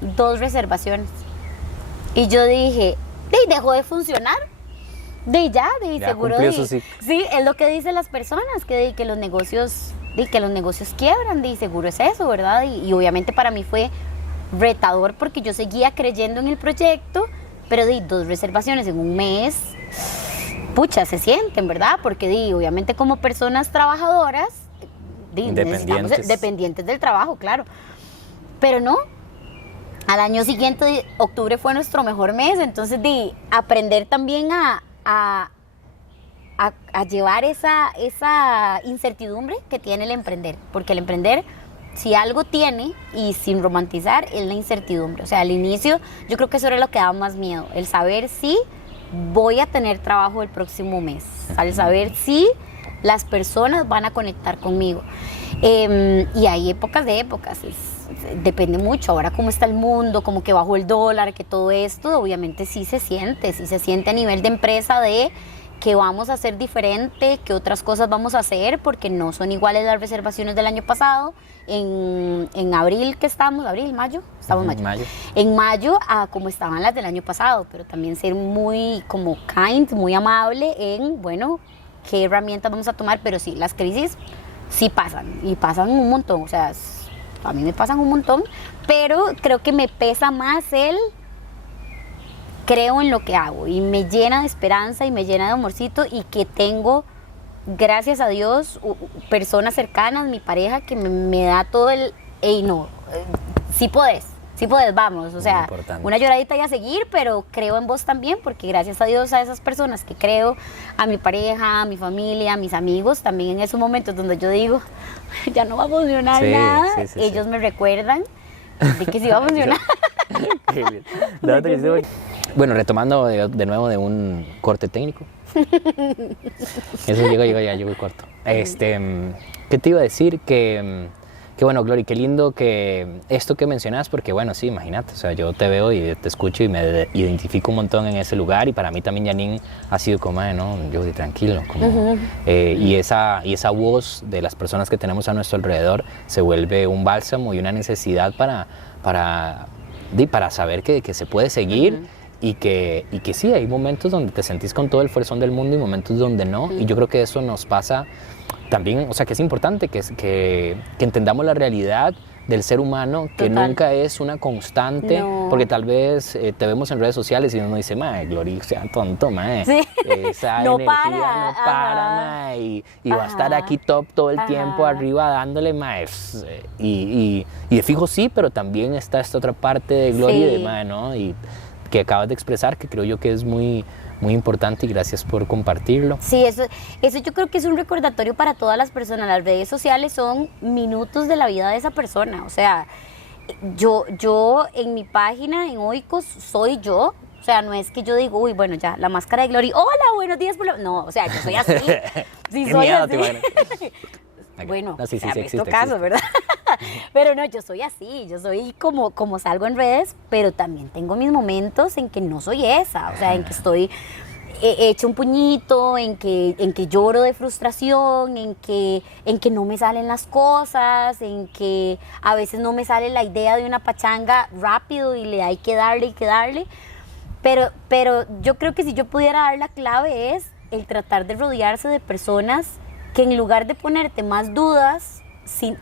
2 reservaciones. Y yo dije, dejó de funcionar. Ya seguro. Sí, es lo que dicen las personas, que los negocios quiebran, seguro es eso, ¿verdad? Y obviamente para mí fue retador porque yo seguía creyendo en el proyecto, pero 2 reservaciones en un mes, pucha, se sienten, ¿verdad? Porque obviamente como personas trabajadoras, necesitamos dependientes del trabajo, claro. Pero no, al año siguiente, octubre fue nuestro mejor mes, entonces aprender también a llevar esa incertidumbre que tiene el emprender, porque el emprender, si algo tiene, y sin romantizar, es la incertidumbre. O sea, al inicio yo creo que eso era lo que daba más miedo, el saber si voy a tener trabajo el próximo mes, al saber si las personas van a conectar conmigo. Y hay épocas de épocas, depende mucho. Ahora cómo está el mundo, como que bajó el dólar, que todo esto, obviamente sí se siente a nivel de empresa de qué vamos a hacer diferente, qué otras cosas vamos a hacer, porque no son iguales las reservaciones del año pasado, en abril que estamos, mayo, en mayo a como estaban las del año pasado, pero también ser muy como muy amable en, bueno, qué herramientas vamos a tomar, pero sí, las crisis sí pasan, y pasan un montón, o sea, a mí me pasan un montón, pero creo que me pesa más creo en lo que hago y me llena de esperanza y me llena de amorcito y que tengo, gracias a Dios, personas cercanas, mi pareja que me da todo sí podés, vamos, o sea, una lloradita y a seguir, pero creo en vos también, porque gracias a Dios a esas personas que creo, a mi pareja, a mi familia, a mis amigos, también en esos momentos donde yo digo, ya no va a funcionar nada, ellos me recuerdan de que sí va a funcionar. Bueno, retomando de nuevo de un corte técnico. Eso llegó el corto. ¿Qué te iba a decir? Que bueno, Glory, qué lindo que esto que mencionas, porque bueno, sí, imagínate, o sea, yo te veo y te escucho y me identifico un montón en ese lugar, y para mí también Janine ha sido como, no, yo tranquilo, como, y esa voz de las personas que tenemos a nuestro alrededor se vuelve un bálsamo y una necesidad para saber que se puede seguir. Y que sí, hay momentos donde te sentís con todo el fuerzón del mundo y momentos donde no, y yo creo que eso nos pasa también, o sea, que es importante que entendamos la realidad del ser humano, que nunca es una constante, porque tal vez te vemos en redes sociales y uno dice, mae, Glory, o sea, tonto, mae, esa no energía no para, mae, y va a estar aquí top todo el tiempo arriba dándole, mae, y de fijo sí, pero también está esta otra parte de Glory de mae, ¿no? Y que acabas de expresar, que creo yo que es muy, muy importante, y gracias por compartirlo. Sí, eso yo creo que es un recordatorio para todas las personas. Las redes sociales son minutos de la vida de esa persona. O sea, yo en mi página, en Oikos, soy yo. O sea, no es que yo digo, uy, bueno, ya, la máscara de Glory, hola, buenos días. No, o sea, yo soy así. Sí, soy miedo, así. Bueno, no, sí, se ha visto existe. casos, ¿verdad? Pero no, yo soy así, yo soy como salgo en redes, pero también tengo mis momentos en que no soy esa, o sea, en que estoy hecho un puñito, en que lloro de frustración, en que no me salen las cosas, en que a veces no me sale la idea de una pachanga rápido y le hay que darle. Pero yo creo que si yo pudiera dar la clave es el tratar de rodearse de personas que en lugar de ponerte más dudas,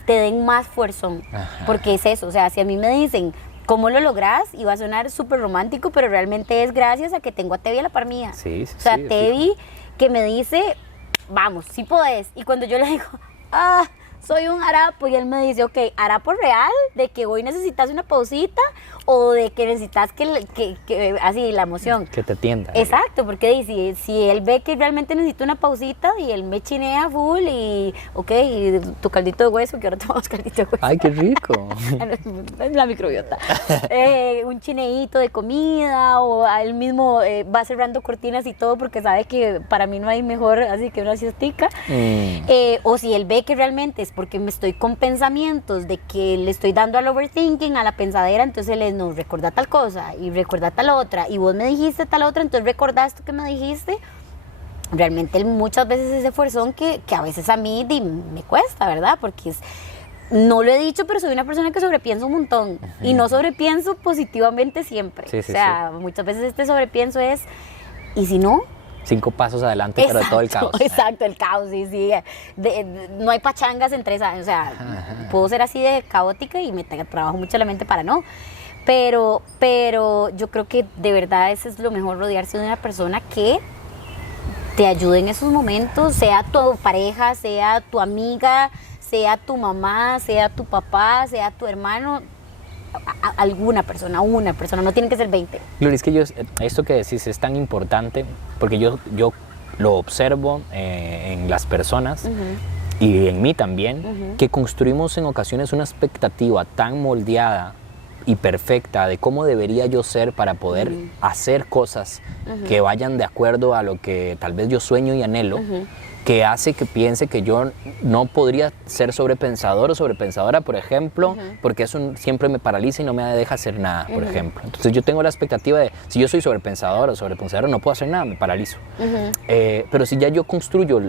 te den más fuerzón. Ajá. Porque es eso, o sea, si a mí me dicen, ¿cómo lo lográs? Y va a sonar súper romántico, pero realmente es gracias a que tengo a Tevi a la par mía. Sí, o sea, sí, Tevi que me dice, vamos, sí podés. Y cuando yo le digo, soy un harapo, y él me dice, ok, harapo real, de que hoy necesitas una pausita, o de que necesitas que así, la emoción. Que te atienda. Exacto, porque si él ve que realmente necesita una pausita y él me chinea full y, ok, y tu caldito de hueso, que ahora tomamos caldito de hueso. Ay, qué rico. La microbiota. Un chineíto de comida, o él mismo va cerrando cortinas y todo porque sabe que para mí no hay mejor así que una siestica. O si él ve que realmente es porque me estoy con pensamientos de que le estoy dando al overthinking, a la pensadera, entonces él no, recordá tal cosa y recordá tal otra, y vos me dijiste tal otra, entonces recordá esto que me dijiste. Realmente muchas veces ese esfuerzón que a veces a mí me cuesta, ¿verdad? Porque no lo he dicho, pero soy una persona que sobrepienso un montón. Y no sobrepienso positivamente siempre. Sí, sí, o sea, muchas veces este sobrepienso es, ¿y si no? 5 pasos adelante, pero de todo el caos. Exacto, el caos, sí. No hay pachangas entre esas, o sea, puedo ser así de caótica y me trabajo mucho la mente para no. Pero yo creo que de verdad eso es lo mejor, rodearse de una persona que te ayude en esos momentos, sea tu pareja, sea tu amiga, sea tu mamá, sea tu papá, sea tu hermano, una persona, no tienen que ser 20. Glory, es que esto que decís es tan importante porque yo lo observo en las personas y en mí también, que construimos en ocasiones una expectativa tan moldeada y perfecta de cómo debería yo ser para poder hacer cosas que vayan de acuerdo a lo que tal vez yo sueño y anhelo, que hace que piense que yo no podría ser sobrepensador o sobrepensadora, por ejemplo, porque eso siempre me paraliza y no me deja hacer nada, por ejemplo. Entonces yo tengo la expectativa de, si yo soy sobrepensador o sobrepensadora, no puedo hacer nada, me paralizo. Pero si ya yo construyo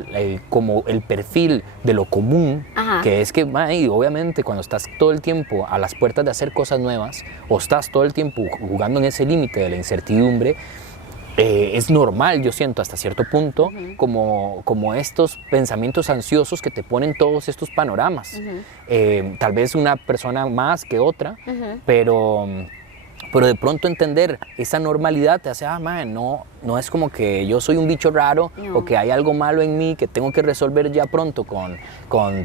como el perfil de lo común, que es que, obviamente, cuando estás todo el tiempo a las puertas de hacer cosas nuevas, o estás todo el tiempo jugando en ese límite de la incertidumbre, es normal, yo siento hasta cierto punto, como estos pensamientos ansiosos que te ponen todos estos panoramas. Tal vez una persona más que otra, pero de pronto entender esa normalidad te hace, no es como que yo soy un bicho raro, o que hay algo malo en mí que tengo que resolver ya pronto con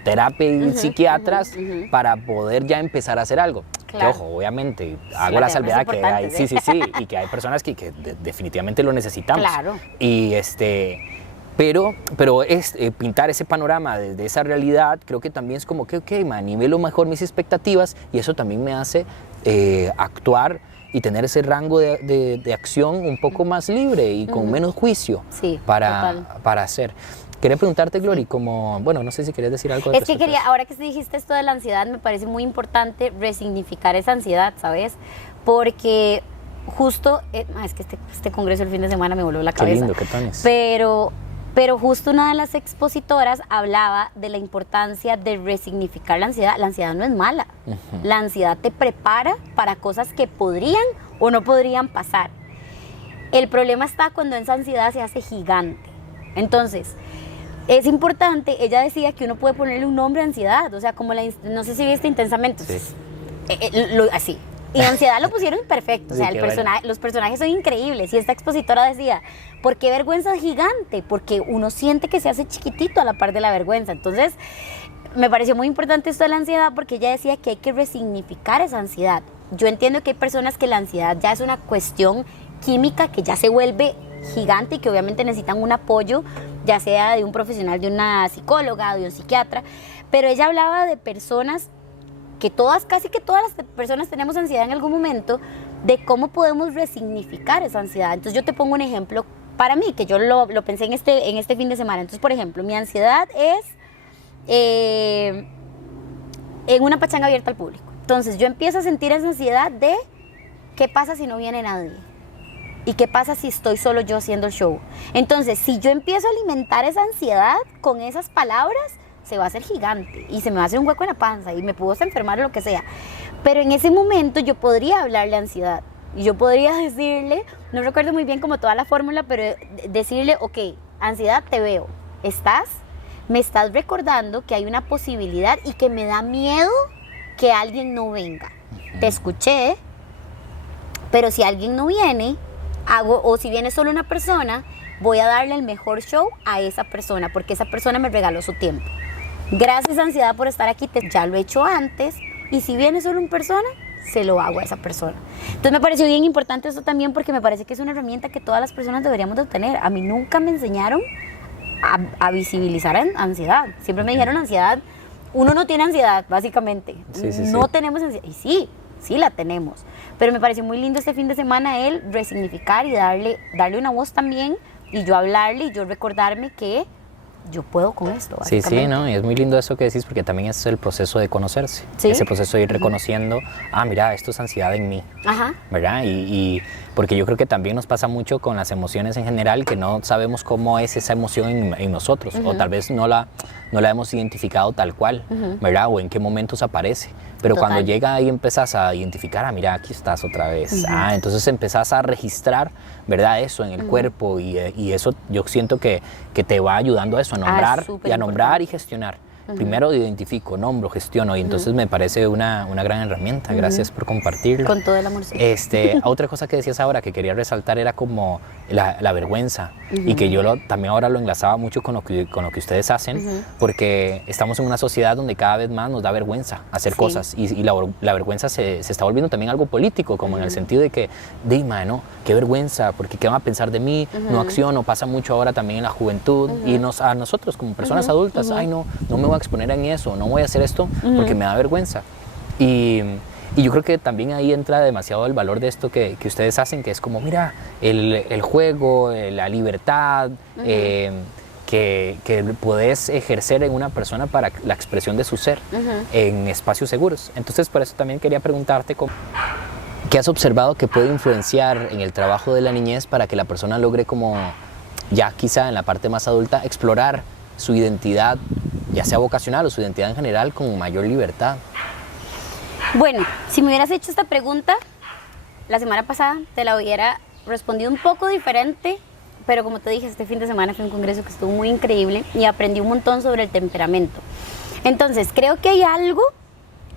terapia y psiquiatras para poder ya empezar a hacer algo. Claro. Que, ojo, obviamente, hago la salvedad que hay, y que hay personas que definitivamente lo necesitamos. Claro. Y pero pintar ese panorama de esa realidad, creo que también es como que, nivelo mejor mis expectativas, y eso también me hace actuar y tener ese rango de acción un poco más libre y con menos juicio para hacer. Quería preguntarte, Glory, no sé si querías decir algo. Es que ahora que dijiste esto de la ansiedad, me parece muy importante resignificar esa ansiedad, ¿sabes? Porque justo, es que este congreso el fin de semana me voló la cabeza. Qué lindo, qué tones. Pero justo una de las expositoras hablaba de la importancia de resignificar la ansiedad. La ansiedad no es mala. La ansiedad te prepara para cosas que podrían o no podrían pasar. El problema está cuando esa ansiedad se hace gigante. Entonces, es importante, ella decía que uno puede ponerle un nombre a ansiedad, o sea, como no sé si viste Intensamente, así. Y ansiedad lo pusieron perfecto, o sea, los personajes son increíbles. Y esta expositora decía, ¿por qué vergüenza es gigante? Porque uno siente que se hace chiquitito a la par de la vergüenza. Entonces, me pareció muy importante esto de la ansiedad, porque ella decía que hay que resignificar esa ansiedad. Yo entiendo que hay personas que la ansiedad ya es una cuestión química que ya se vuelve gigante y que obviamente necesitan un apoyo, ya sea de un profesional, de una psicóloga, de un psiquiatra, pero ella hablaba de personas que casi que todas las personas tenemos ansiedad en algún momento, de cómo podemos resignificar esa ansiedad. Entonces yo te pongo un ejemplo para mí, que yo lo pensé en este fin de semana. Entonces, por ejemplo, mi ansiedad es en una pachanga abierta al público. Entonces yo empiezo a sentir esa ansiedad de ¿qué pasa si no viene nadie? ¿Y qué pasa si estoy solo yo haciendo el show? Entonces, si yo empiezo a alimentar esa ansiedad con esas palabras, se va a hacer gigante y se me va a hacer un hueco en la panza y me puedo hasta enfermar o lo que sea. Pero en ese momento yo podría hablarle a ansiedad y yo podría decirle, no recuerdo muy bien como toda la fórmula, pero decirle, ok, ansiedad, te veo, me estás recordando que hay una posibilidad y que me da miedo que alguien no venga. Te escuché, pero si alguien no viene, o si viene solo una persona, voy a darle el mejor show a esa persona, porque esa persona me regaló su tiempo. Gracias, ansiedad, por estar aquí, ya lo he hecho antes, y si viene solo una persona, se lo hago a esa persona. Entonces me pareció bien importante esto también, porque me parece que es una herramienta que todas las personas deberíamos de tener. A mí nunca me enseñaron a visibilizar ansiedad. Siempre me dijeron ansiedad, uno no tiene ansiedad, básicamente. No tenemos ansiedad, y sí la tenemos. Pero me pareció muy lindo este fin de semana él resignificar y darle una voz también, y yo hablarle y yo recordarme que yo puedo con esto. Sí, ¿no? Y es muy lindo eso que decís, porque también es el proceso de conocerse. ¿Sí? Ese proceso de ir reconociendo, mira, esto es ansiedad en mí. Ajá. ¿Verdad? Y porque yo creo que también nos pasa mucho con las emociones en general, que no sabemos cómo es esa emoción en nosotros, o tal vez no la hemos identificado tal cual, ¿verdad? O en qué momentos aparece. Pero cuando llega y empezás a identificar, mira, aquí estás otra vez. Entonces empezás a registrar, ¿verdad? Eso en el cuerpo, y eso yo siento que te va ayudando a eso, a nombrar y gestionar. Primero identifico, nombro, gestiono, y entonces me parece una gran herramienta. Gracias por compartirlo. Con todo el amor. Otra cosa que decías ahora que quería resaltar era como la vergüenza, y que yo también ahora lo enlazaba mucho con lo que ustedes hacen, porque estamos en una sociedad donde cada vez más nos da vergüenza hacer cosas, y la vergüenza se está volviendo también algo político, como en el sentido de que, ¿no? Qué vergüenza, porque ¿qué van a pensar de mí? No acciono. Pasa mucho ahora también en la juventud, y a nosotros como personas adultas, no me voy a exponer en eso, no voy a hacer esto porque me da vergüenza. Y yo creo que también ahí entra demasiado el valor de esto que ustedes hacen, que es como, mira, el juego, la libertad, que podés ejercer en una persona para la expresión de su ser en espacios seguros. Entonces, por eso también quería preguntarte ¿qué has observado que puede influenciar en el trabajo de la niñez para que la persona logre, como ya quizá en la parte más adulta, explorar su identidad, ya sea vocacional o su identidad en general, con mayor libertad? Bueno, si me hubieras hecho esta pregunta la semana pasada, te la hubiera respondido un poco diferente, pero como te dije, este fin de semana fue un congreso que estuvo muy increíble y aprendí un montón sobre el temperamento. Entonces, creo que hay algo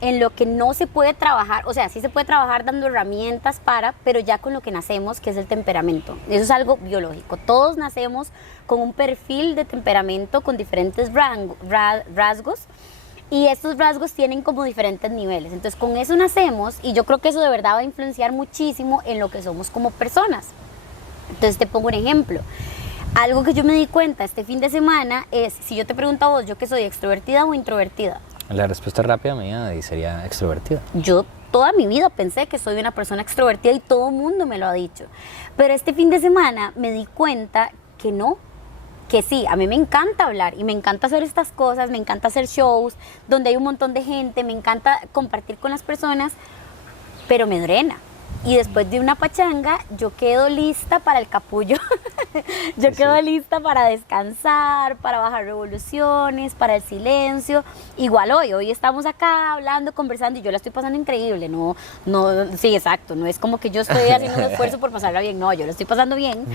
en lo que no se puede trabajar, o sea, sí se puede trabajar dando herramientas pero ya con lo que nacemos, que es el temperamento. Eso es algo biológico. Todos nacemos con un perfil de temperamento con diferentes rasgos, y estos rasgos tienen como diferentes niveles. Entonces, con eso nacemos, y yo creo que eso de verdad va a influenciar muchísimo en lo que somos como personas. Entonces, te pongo un ejemplo. Algo que yo me di cuenta este fin de semana es, si yo te pregunto a vos, ¿yo qué soy, extrovertida o introvertida? La respuesta rápida mía sería extrovertida. Yo toda mi vida pensé que soy una persona extrovertida y todo el mundo me lo ha dicho. Pero este fin de semana me di cuenta que no, que sí, a mí me encanta hablar y me encanta hacer estas cosas, me encanta hacer shows donde hay un montón de gente, me encanta compartir con las personas, pero me drena. Y después de una pachanga, yo quedo lista para el capullo. Yo quedo lista para descansar, para bajar revoluciones, para el silencio. Igual hoy estamos acá hablando, conversando, y yo la estoy pasando increíble. Sí, exacto. No es como que yo estoy haciendo un esfuerzo por pasarla bien. No, yo la estoy pasando bien.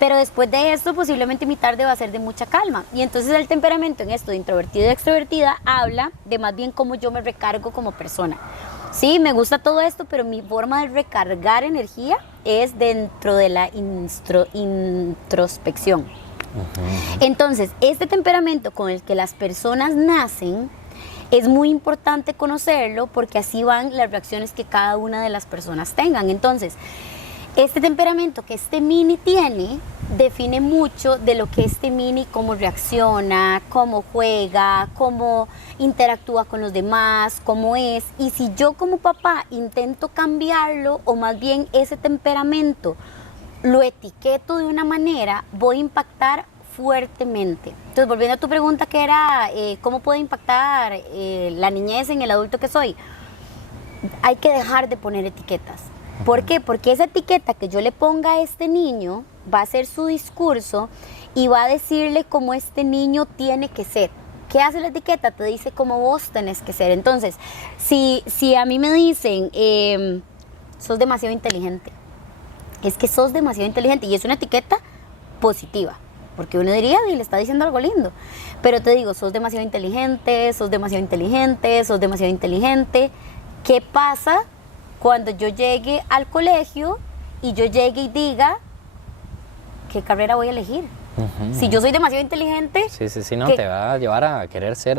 Pero después de esto, posiblemente mi tarde va a ser de mucha calma. Y entonces el temperamento en esto de introvertida y extrovertida habla de más bien cómo yo me recargo como persona. Sí, me gusta todo esto, pero mi forma de recargar energía es dentro de la introspección. Entonces, este temperamento con el que las personas nacen es muy importante conocerlo, porque así van las reacciones que cada una de las personas tengan. Entonces, Este temperamento que este mini tiene define mucho de lo que este mini, cómo reacciona, cómo juega, cómo interactúa con los demás, cómo es. Y si yo como papá intento cambiarlo, o más bien ese temperamento lo etiqueto de una manera, voy a impactar fuertemente. Entonces, volviendo a tu pregunta, que era ¿cómo puede impactar la niñez en el adulto que soy? Hay que dejar de poner etiquetas. ¿Por qué? Porque esa etiqueta que yo le ponga a este niño va a ser su discurso y va a decirle cómo este niño tiene que ser. ¿Qué hace la etiqueta? Te dice cómo vos tenés que ser. Entonces, si a mí me dicen, sos demasiado inteligente, es que sos demasiado inteligente, y es una etiqueta positiva, porque uno diría, y le está diciendo algo lindo, pero te digo, sos demasiado inteligente, sos demasiado inteligente, sos demasiado inteligente. ¿Qué pasa cuando yo llegue al colegio y yo llegue y diga qué carrera voy a elegir? Si yo soy demasiado inteligente... Sí, no, te va a llevar a querer ser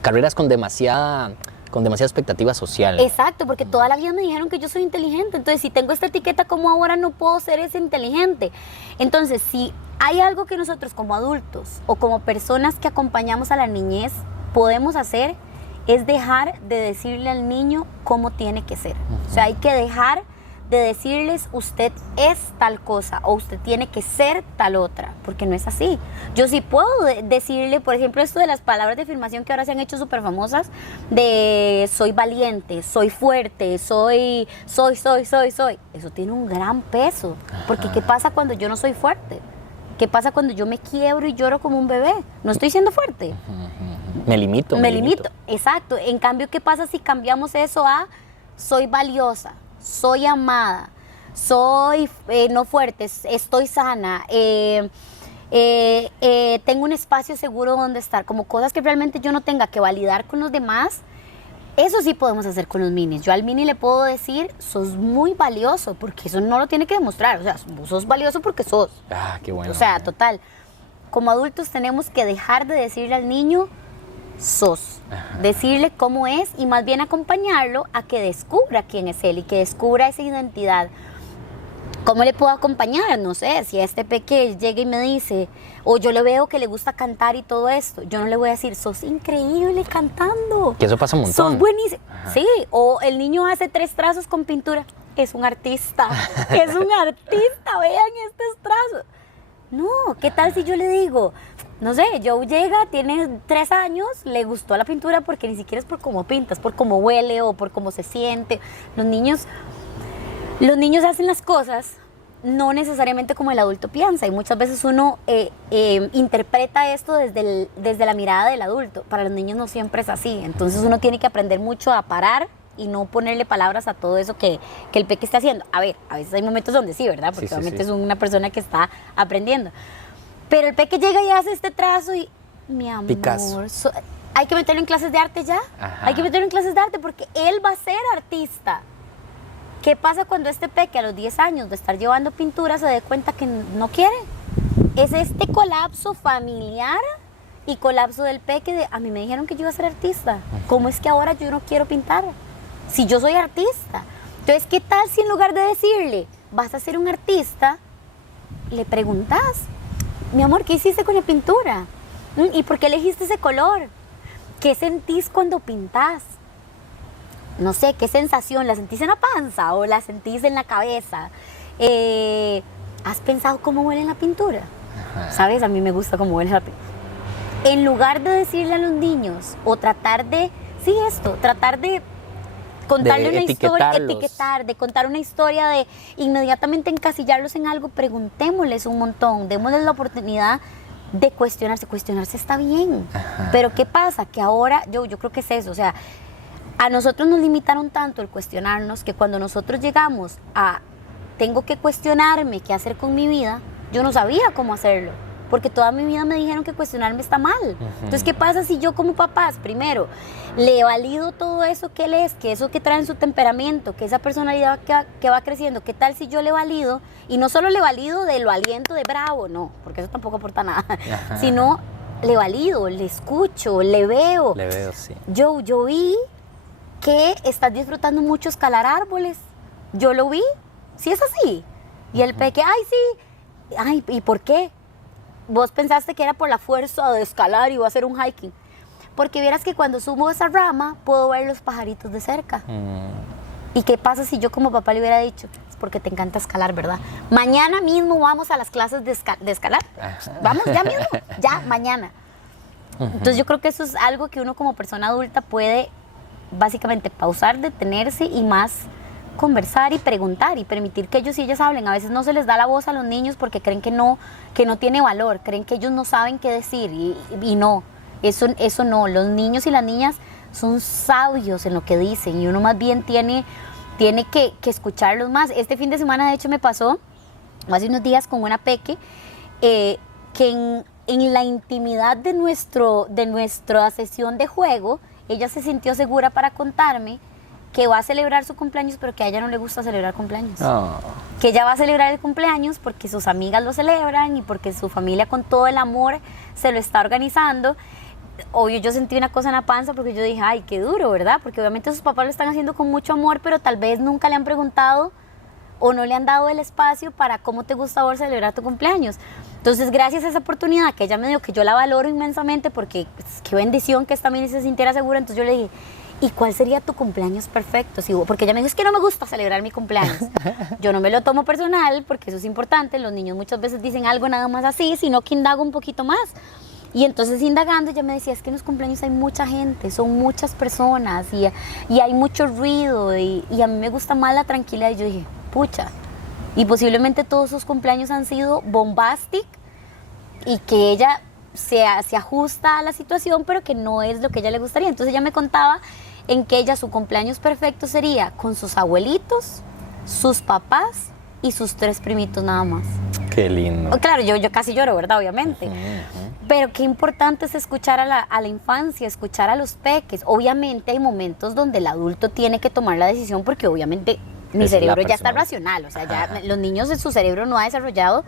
carreras con demasiada expectativa social. Exacto, porque toda la vida me dijeron que yo soy inteligente. Entonces, si tengo esta etiqueta, ¿cómo ahora no puedo ser ese inteligente? Entonces, si hay algo que nosotros como adultos o como personas que acompañamos a la niñez podemos hacer, es dejar de decirle al niño cómo tiene que ser. O sea, hay que dejar de decirles usted es tal cosa o usted tiene que ser tal otra, porque no es así. Yo sí puedo decirle, por ejemplo, esto de las palabras de afirmación que ahora se han hecho súper famosas, de soy valiente, soy fuerte, soy. Eso tiene un gran peso, porque ¿qué pasa cuando yo no soy fuerte? ¿Qué pasa cuando yo me quiebro y lloro como un bebé? No estoy siendo fuerte. Me limito. Exacto. En cambio, ¿qué pasa si cambiamos eso a soy valiosa, soy amada, soy no fuerte, estoy sana, tengo un espacio seguro donde estar? Como cosas que realmente yo no tenga que validar con los demás. Eso sí podemos hacer con los minis. Yo al mini le puedo decir, sos muy valioso, porque eso no lo tiene que demostrar. O sea, vos sos valioso porque sos. Ah, qué bueno. O sea, total. Como adultos tenemos que dejar de decirle al niño, sos. Decirle cómo es y más bien acompañarlo a que descubra quién es él y que descubra esa identidad. ¿Cómo le puedo acompañar? No sé, si a este peque llega y me dice, o yo le veo que le gusta cantar y todo esto, yo no le voy a decir, sos increíble cantando. Que eso pasa un montón. Sos buenísimo. Sí, o el niño hace 3 trazos con pintura. Es un artista, es un artista, vean estos trazos. No, ¿qué tal si yo le digo, no sé, Joe llega, tiene 3 años, le gustó la pintura porque ni siquiera es por cómo pintas, por cómo huele o por cómo se siente. Los niños hacen las cosas no necesariamente como el adulto piensa, y muchas veces uno interpreta esto desde la mirada del adulto. Para los niños no siempre es así, entonces uno tiene que aprender mucho a parar y no ponerle palabras a todo eso que el peque está haciendo. A ver, a veces hay momentos donde sí, ¿verdad? Porque obviamente es una persona que está aprendiendo. Pero el peque llega y hace este trazo y, mi amor, Picasso. Hay que meterlo en clases de arte ya. Ajá. Hay que meterlo en clases de arte porque él va a ser artista. ¿Qué pasa cuando este peque a los 10 años de estar llevando pintura se dé cuenta que no quiere? Es este colapso familiar y colapso del peque de, a mí me dijeron que yo iba a ser artista. ¿Cómo es que ahora yo no quiero pintar? Si yo soy artista. Entonces, ¿qué tal si en lugar de decirle, vas a ser un artista, le preguntas, mi amor, ¿qué hiciste con la pintura? ¿Y por qué elegiste ese color? ¿Qué sentís cuando pintás? No sé, ¿qué sensación? ¿La sentís en la panza o la sentís en la cabeza? ¿Has pensado cómo huele la pintura? Ajá. ¿Sabes? A mí me gusta cómo huele la pintura. En lugar de decirle a los niños o tratar de, tratar de contarle una historia, de contar una historia, de inmediatamente encasillarlos en algo, preguntémosles un montón, démosles la oportunidad de cuestionarse. Cuestionarse está bien. Ajá. Pero ¿qué pasa? Que ahora, yo creo que es eso, o sea, a nosotros nos limitaron tanto el cuestionarnos que cuando nosotros llegamos a tengo que cuestionarme qué hacer con mi vida, yo no sabía cómo hacerlo, porque toda mi vida me dijeron que cuestionarme está mal. Entonces, ¿qué pasa si yo como papás, primero, le valido todo eso que él es, que eso que trae en su temperamento, que esa personalidad que va creciendo? ¿Qué tal si yo le valido? Y no solo le valido de lo aliento de bravo, no, porque eso tampoco aporta nada, sino le valido, le escucho, le veo. Le veo, sí. Yo vi que estás disfrutando mucho escalar árboles. Yo lo vi. sí es así. Y el peque, ay, sí. Ay, ¿y por qué? Vos pensaste que era por la fuerza de escalar y iba a hacer un hiking. Porque vieras que cuando subo esa rama, puedo ver los pajaritos de cerca. ¿Y qué pasa si yo como papá le hubiera dicho? Es porque te encanta escalar, ¿verdad? Mañana mismo vamos a las clases de escalar. Vamos, ya mismo, ya, mañana. Entonces yo creo que eso es algo que uno como persona adulta puede básicamente pausar, detenerse y más conversar y preguntar y permitir que ellos y ellas hablen. A veces no se les da la voz a los niños porque creen que no tiene valor, creen que ellos no saben qué decir y no, eso no. Los niños y las niñas son sabios en lo que dicen y uno más bien tiene que escucharlos más. Este fin de semana de hecho me pasó hace unos días con una peque que en la intimidad de nuestra sesión de juego ella se sintió segura para contarme que va a celebrar su cumpleaños, pero que a ella no le gusta celebrar cumpleaños. Que ella va a celebrar el cumpleaños porque sus amigas lo celebran y porque su familia con todo el amor se lo está organizando. Obvio, yo sentí una cosa en la panza porque yo dije, ay, qué duro, ¿verdad? Porque obviamente sus papás lo están haciendo con mucho amor, pero tal vez nunca le han preguntado o no le han dado el espacio para cómo te gusta ahora celebrar tu cumpleaños. Entonces, gracias a esa oportunidad que ella me dio, que yo la valoro inmensamente porque qué bendición que esta también se sintiera segura, entonces yo le dije, ¿y cuál sería tu cumpleaños perfecto? Porque ella me dijo, es que no me gusta celebrar mi cumpleaños. Yo no me lo tomo personal porque eso es importante. Los niños muchas veces dicen algo nada más así, sino que indago un poquito más. Y entonces indagando ella me decía, es que en los cumpleaños hay mucha gente, son muchas personas y hay mucho ruido y a mí me gusta más la tranquilidad. Y yo dije, pucha. Y posiblemente todos sus cumpleaños han sido bombastic y que ella se ajusta a la situación, pero que no es lo que a ella le gustaría. Entonces ella me contaba en que ella su cumpleaños perfecto sería con sus abuelitos, sus papás y sus 3 primitos nada más. Qué lindo. Claro, yo casi lloro, ¿verdad? Obviamente. Pero qué importante es escuchar a la infancia, escuchar a los peques. Obviamente hay momentos donde el adulto tiene que tomar la decisión porque obviamente mi cerebro ya está racional. O sea, ya los niños en su cerebro no ha desarrollado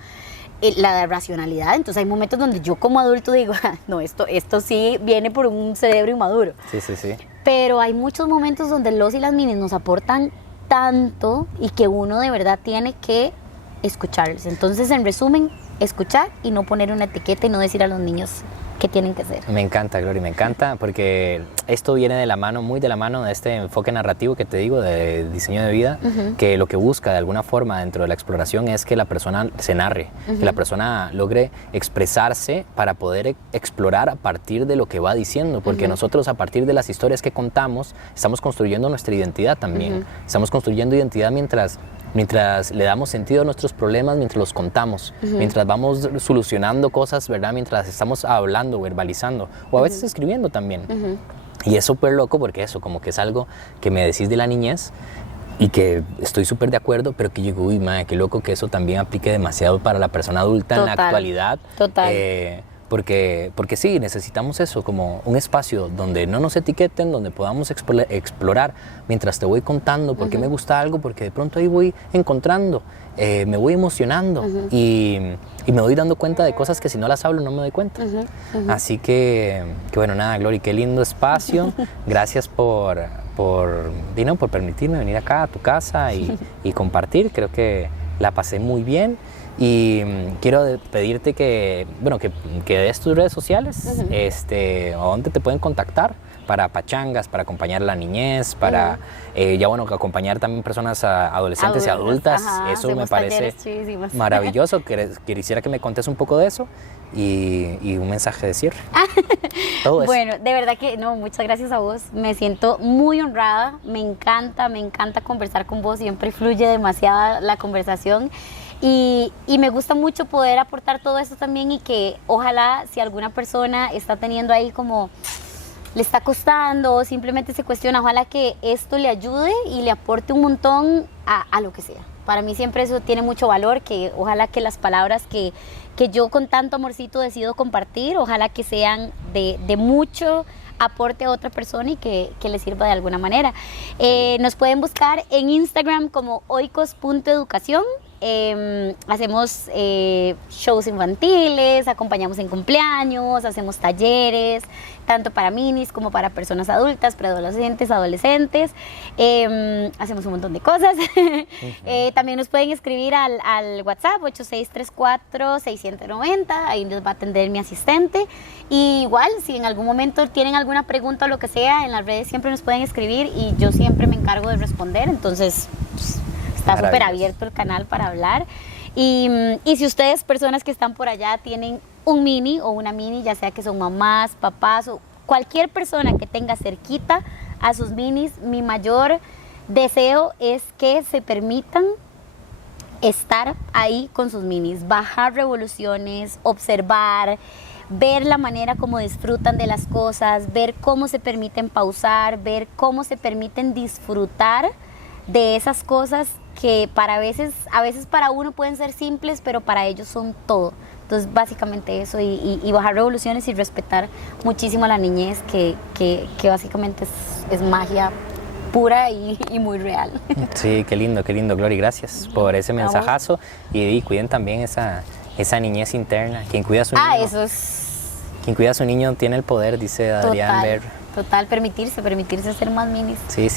la racionalidad. Entonces hay momentos donde yo como adulto digo, no, esto sí viene por un cerebro inmaduro. Sí. Pero hay muchos momentos donde los y las minis nos aportan tanto y que uno de verdad tiene que escucharles. Entonces, en resumen, escuchar y no poner una etiqueta y no decir a los niños qué tienen que hacer. Me encanta, Glory, me encanta porque esto viene de la mano, muy de la mano de este enfoque narrativo que te digo de diseño de vida, que lo que busca de alguna forma dentro de la exploración es que la persona se narre, que la persona logre expresarse para poder explorar a partir de lo que va diciendo, porque nosotros a partir de las historias que contamos estamos construyendo nuestra identidad también, estamos construyendo identidad mientras le damos sentido a nuestros problemas, mientras los contamos, mientras vamos solucionando cosas, ¿verdad? Mientras estamos hablando, verbalizando, o a veces escribiendo también. Y es súper loco porque eso, como que es algo que me decís de la niñez y que estoy súper de acuerdo, pero que yo digo, uy, madre, qué loco que eso también aplique demasiado para la persona adulta en la actualidad. Total. Porque sí, necesitamos eso, como un espacio donde no nos etiqueten, donde podamos explorar mientras te voy contando por qué me gusta algo, porque de pronto ahí voy encontrando, me voy emocionando y me voy dando cuenta de cosas que si no las hablo no me doy cuenta. Así que bueno, nada, Glory, qué lindo espacio. Gracias por permitirme venir acá a tu casa y compartir. Creo que la pasé muy bien. Y quiero pedirte que des tus redes sociales, a dónde te pueden contactar para pachangas, para acompañar a la niñez, para acompañar también personas adolescentes y adultas. Eso me parece maravilloso. Quisiera que me contes un poco de eso y un mensaje de cierre. Todo eso. Bueno, de verdad que no, muchas gracias a vos. Me siento muy honrada, me encanta conversar con vos, siempre fluye demasiado la conversación. Y me gusta mucho poder aportar todo esto también y que ojalá si alguna persona está teniendo ahí como le está costando o simplemente se cuestiona, ojalá que esto le ayude y le aporte un montón a lo que sea. Para mí siempre eso tiene mucho valor, que ojalá que las palabras que yo con tanto amorcito decido compartir, ojalá que sean de mucho aporte a otra persona y que le sirva de alguna manera. Nos pueden buscar en Instagram como oikos.educación. hacemos shows infantiles, acompañamos en cumpleaños, hacemos talleres, tanto para minis como para personas adultas, preadolescentes, adolescentes. Hacemos un montón de cosas. También nos pueden escribir al WhatsApp 8634-690, ahí nos va a atender mi asistente. Y igual, si en algún momento tienen alguna pregunta o lo que sea, en las redes siempre nos pueden escribir y yo siempre me encargo de responder. Entonces, pues, está súper abierto el canal para hablar. Y si ustedes, personas que están por allá, tienen un mini o una mini, ya sea que son mamás, papás o cualquier persona que tenga cerquita a sus minis, mi mayor deseo es que se permitan estar ahí con sus minis, bajar revoluciones, observar, ver la manera como disfrutan de las cosas, ver cómo se permiten pausar, ver cómo se permiten disfrutar de esas cosas que a veces para uno pueden ser simples, pero para ellos son todo. Entonces, básicamente eso, y bajar revoluciones y respetar muchísimo a la niñez, que básicamente es magia pura y muy real. Sí, qué lindo, Glory. Gracias por ese mensajazo. Y cuiden también esa niñez interna. Quien cuida a su niño. Eso es. Quien cuida a su niño tiene el poder, dice Adrián Ver. Total, permitirse ser más minis. Sí.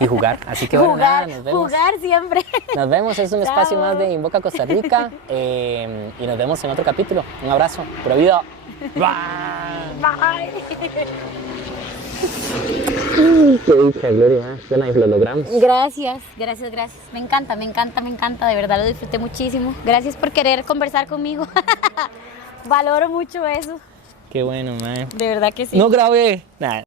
Y jugar. Así que bueno, nada, nos vemos. Jugar siempre. Nos vemos, es un espacio más de Invoca Costa Rica. Y nos vemos en otro capítulo. Un abrazo. Pura vida. Bye. Qué dicha, Gloria. Lo logramos. Gracias. Me encanta. De verdad lo disfruté muchísimo. Gracias por querer conversar conmigo. Valoro mucho eso. Qué bueno, man. De verdad que sí. No grabé. Nada.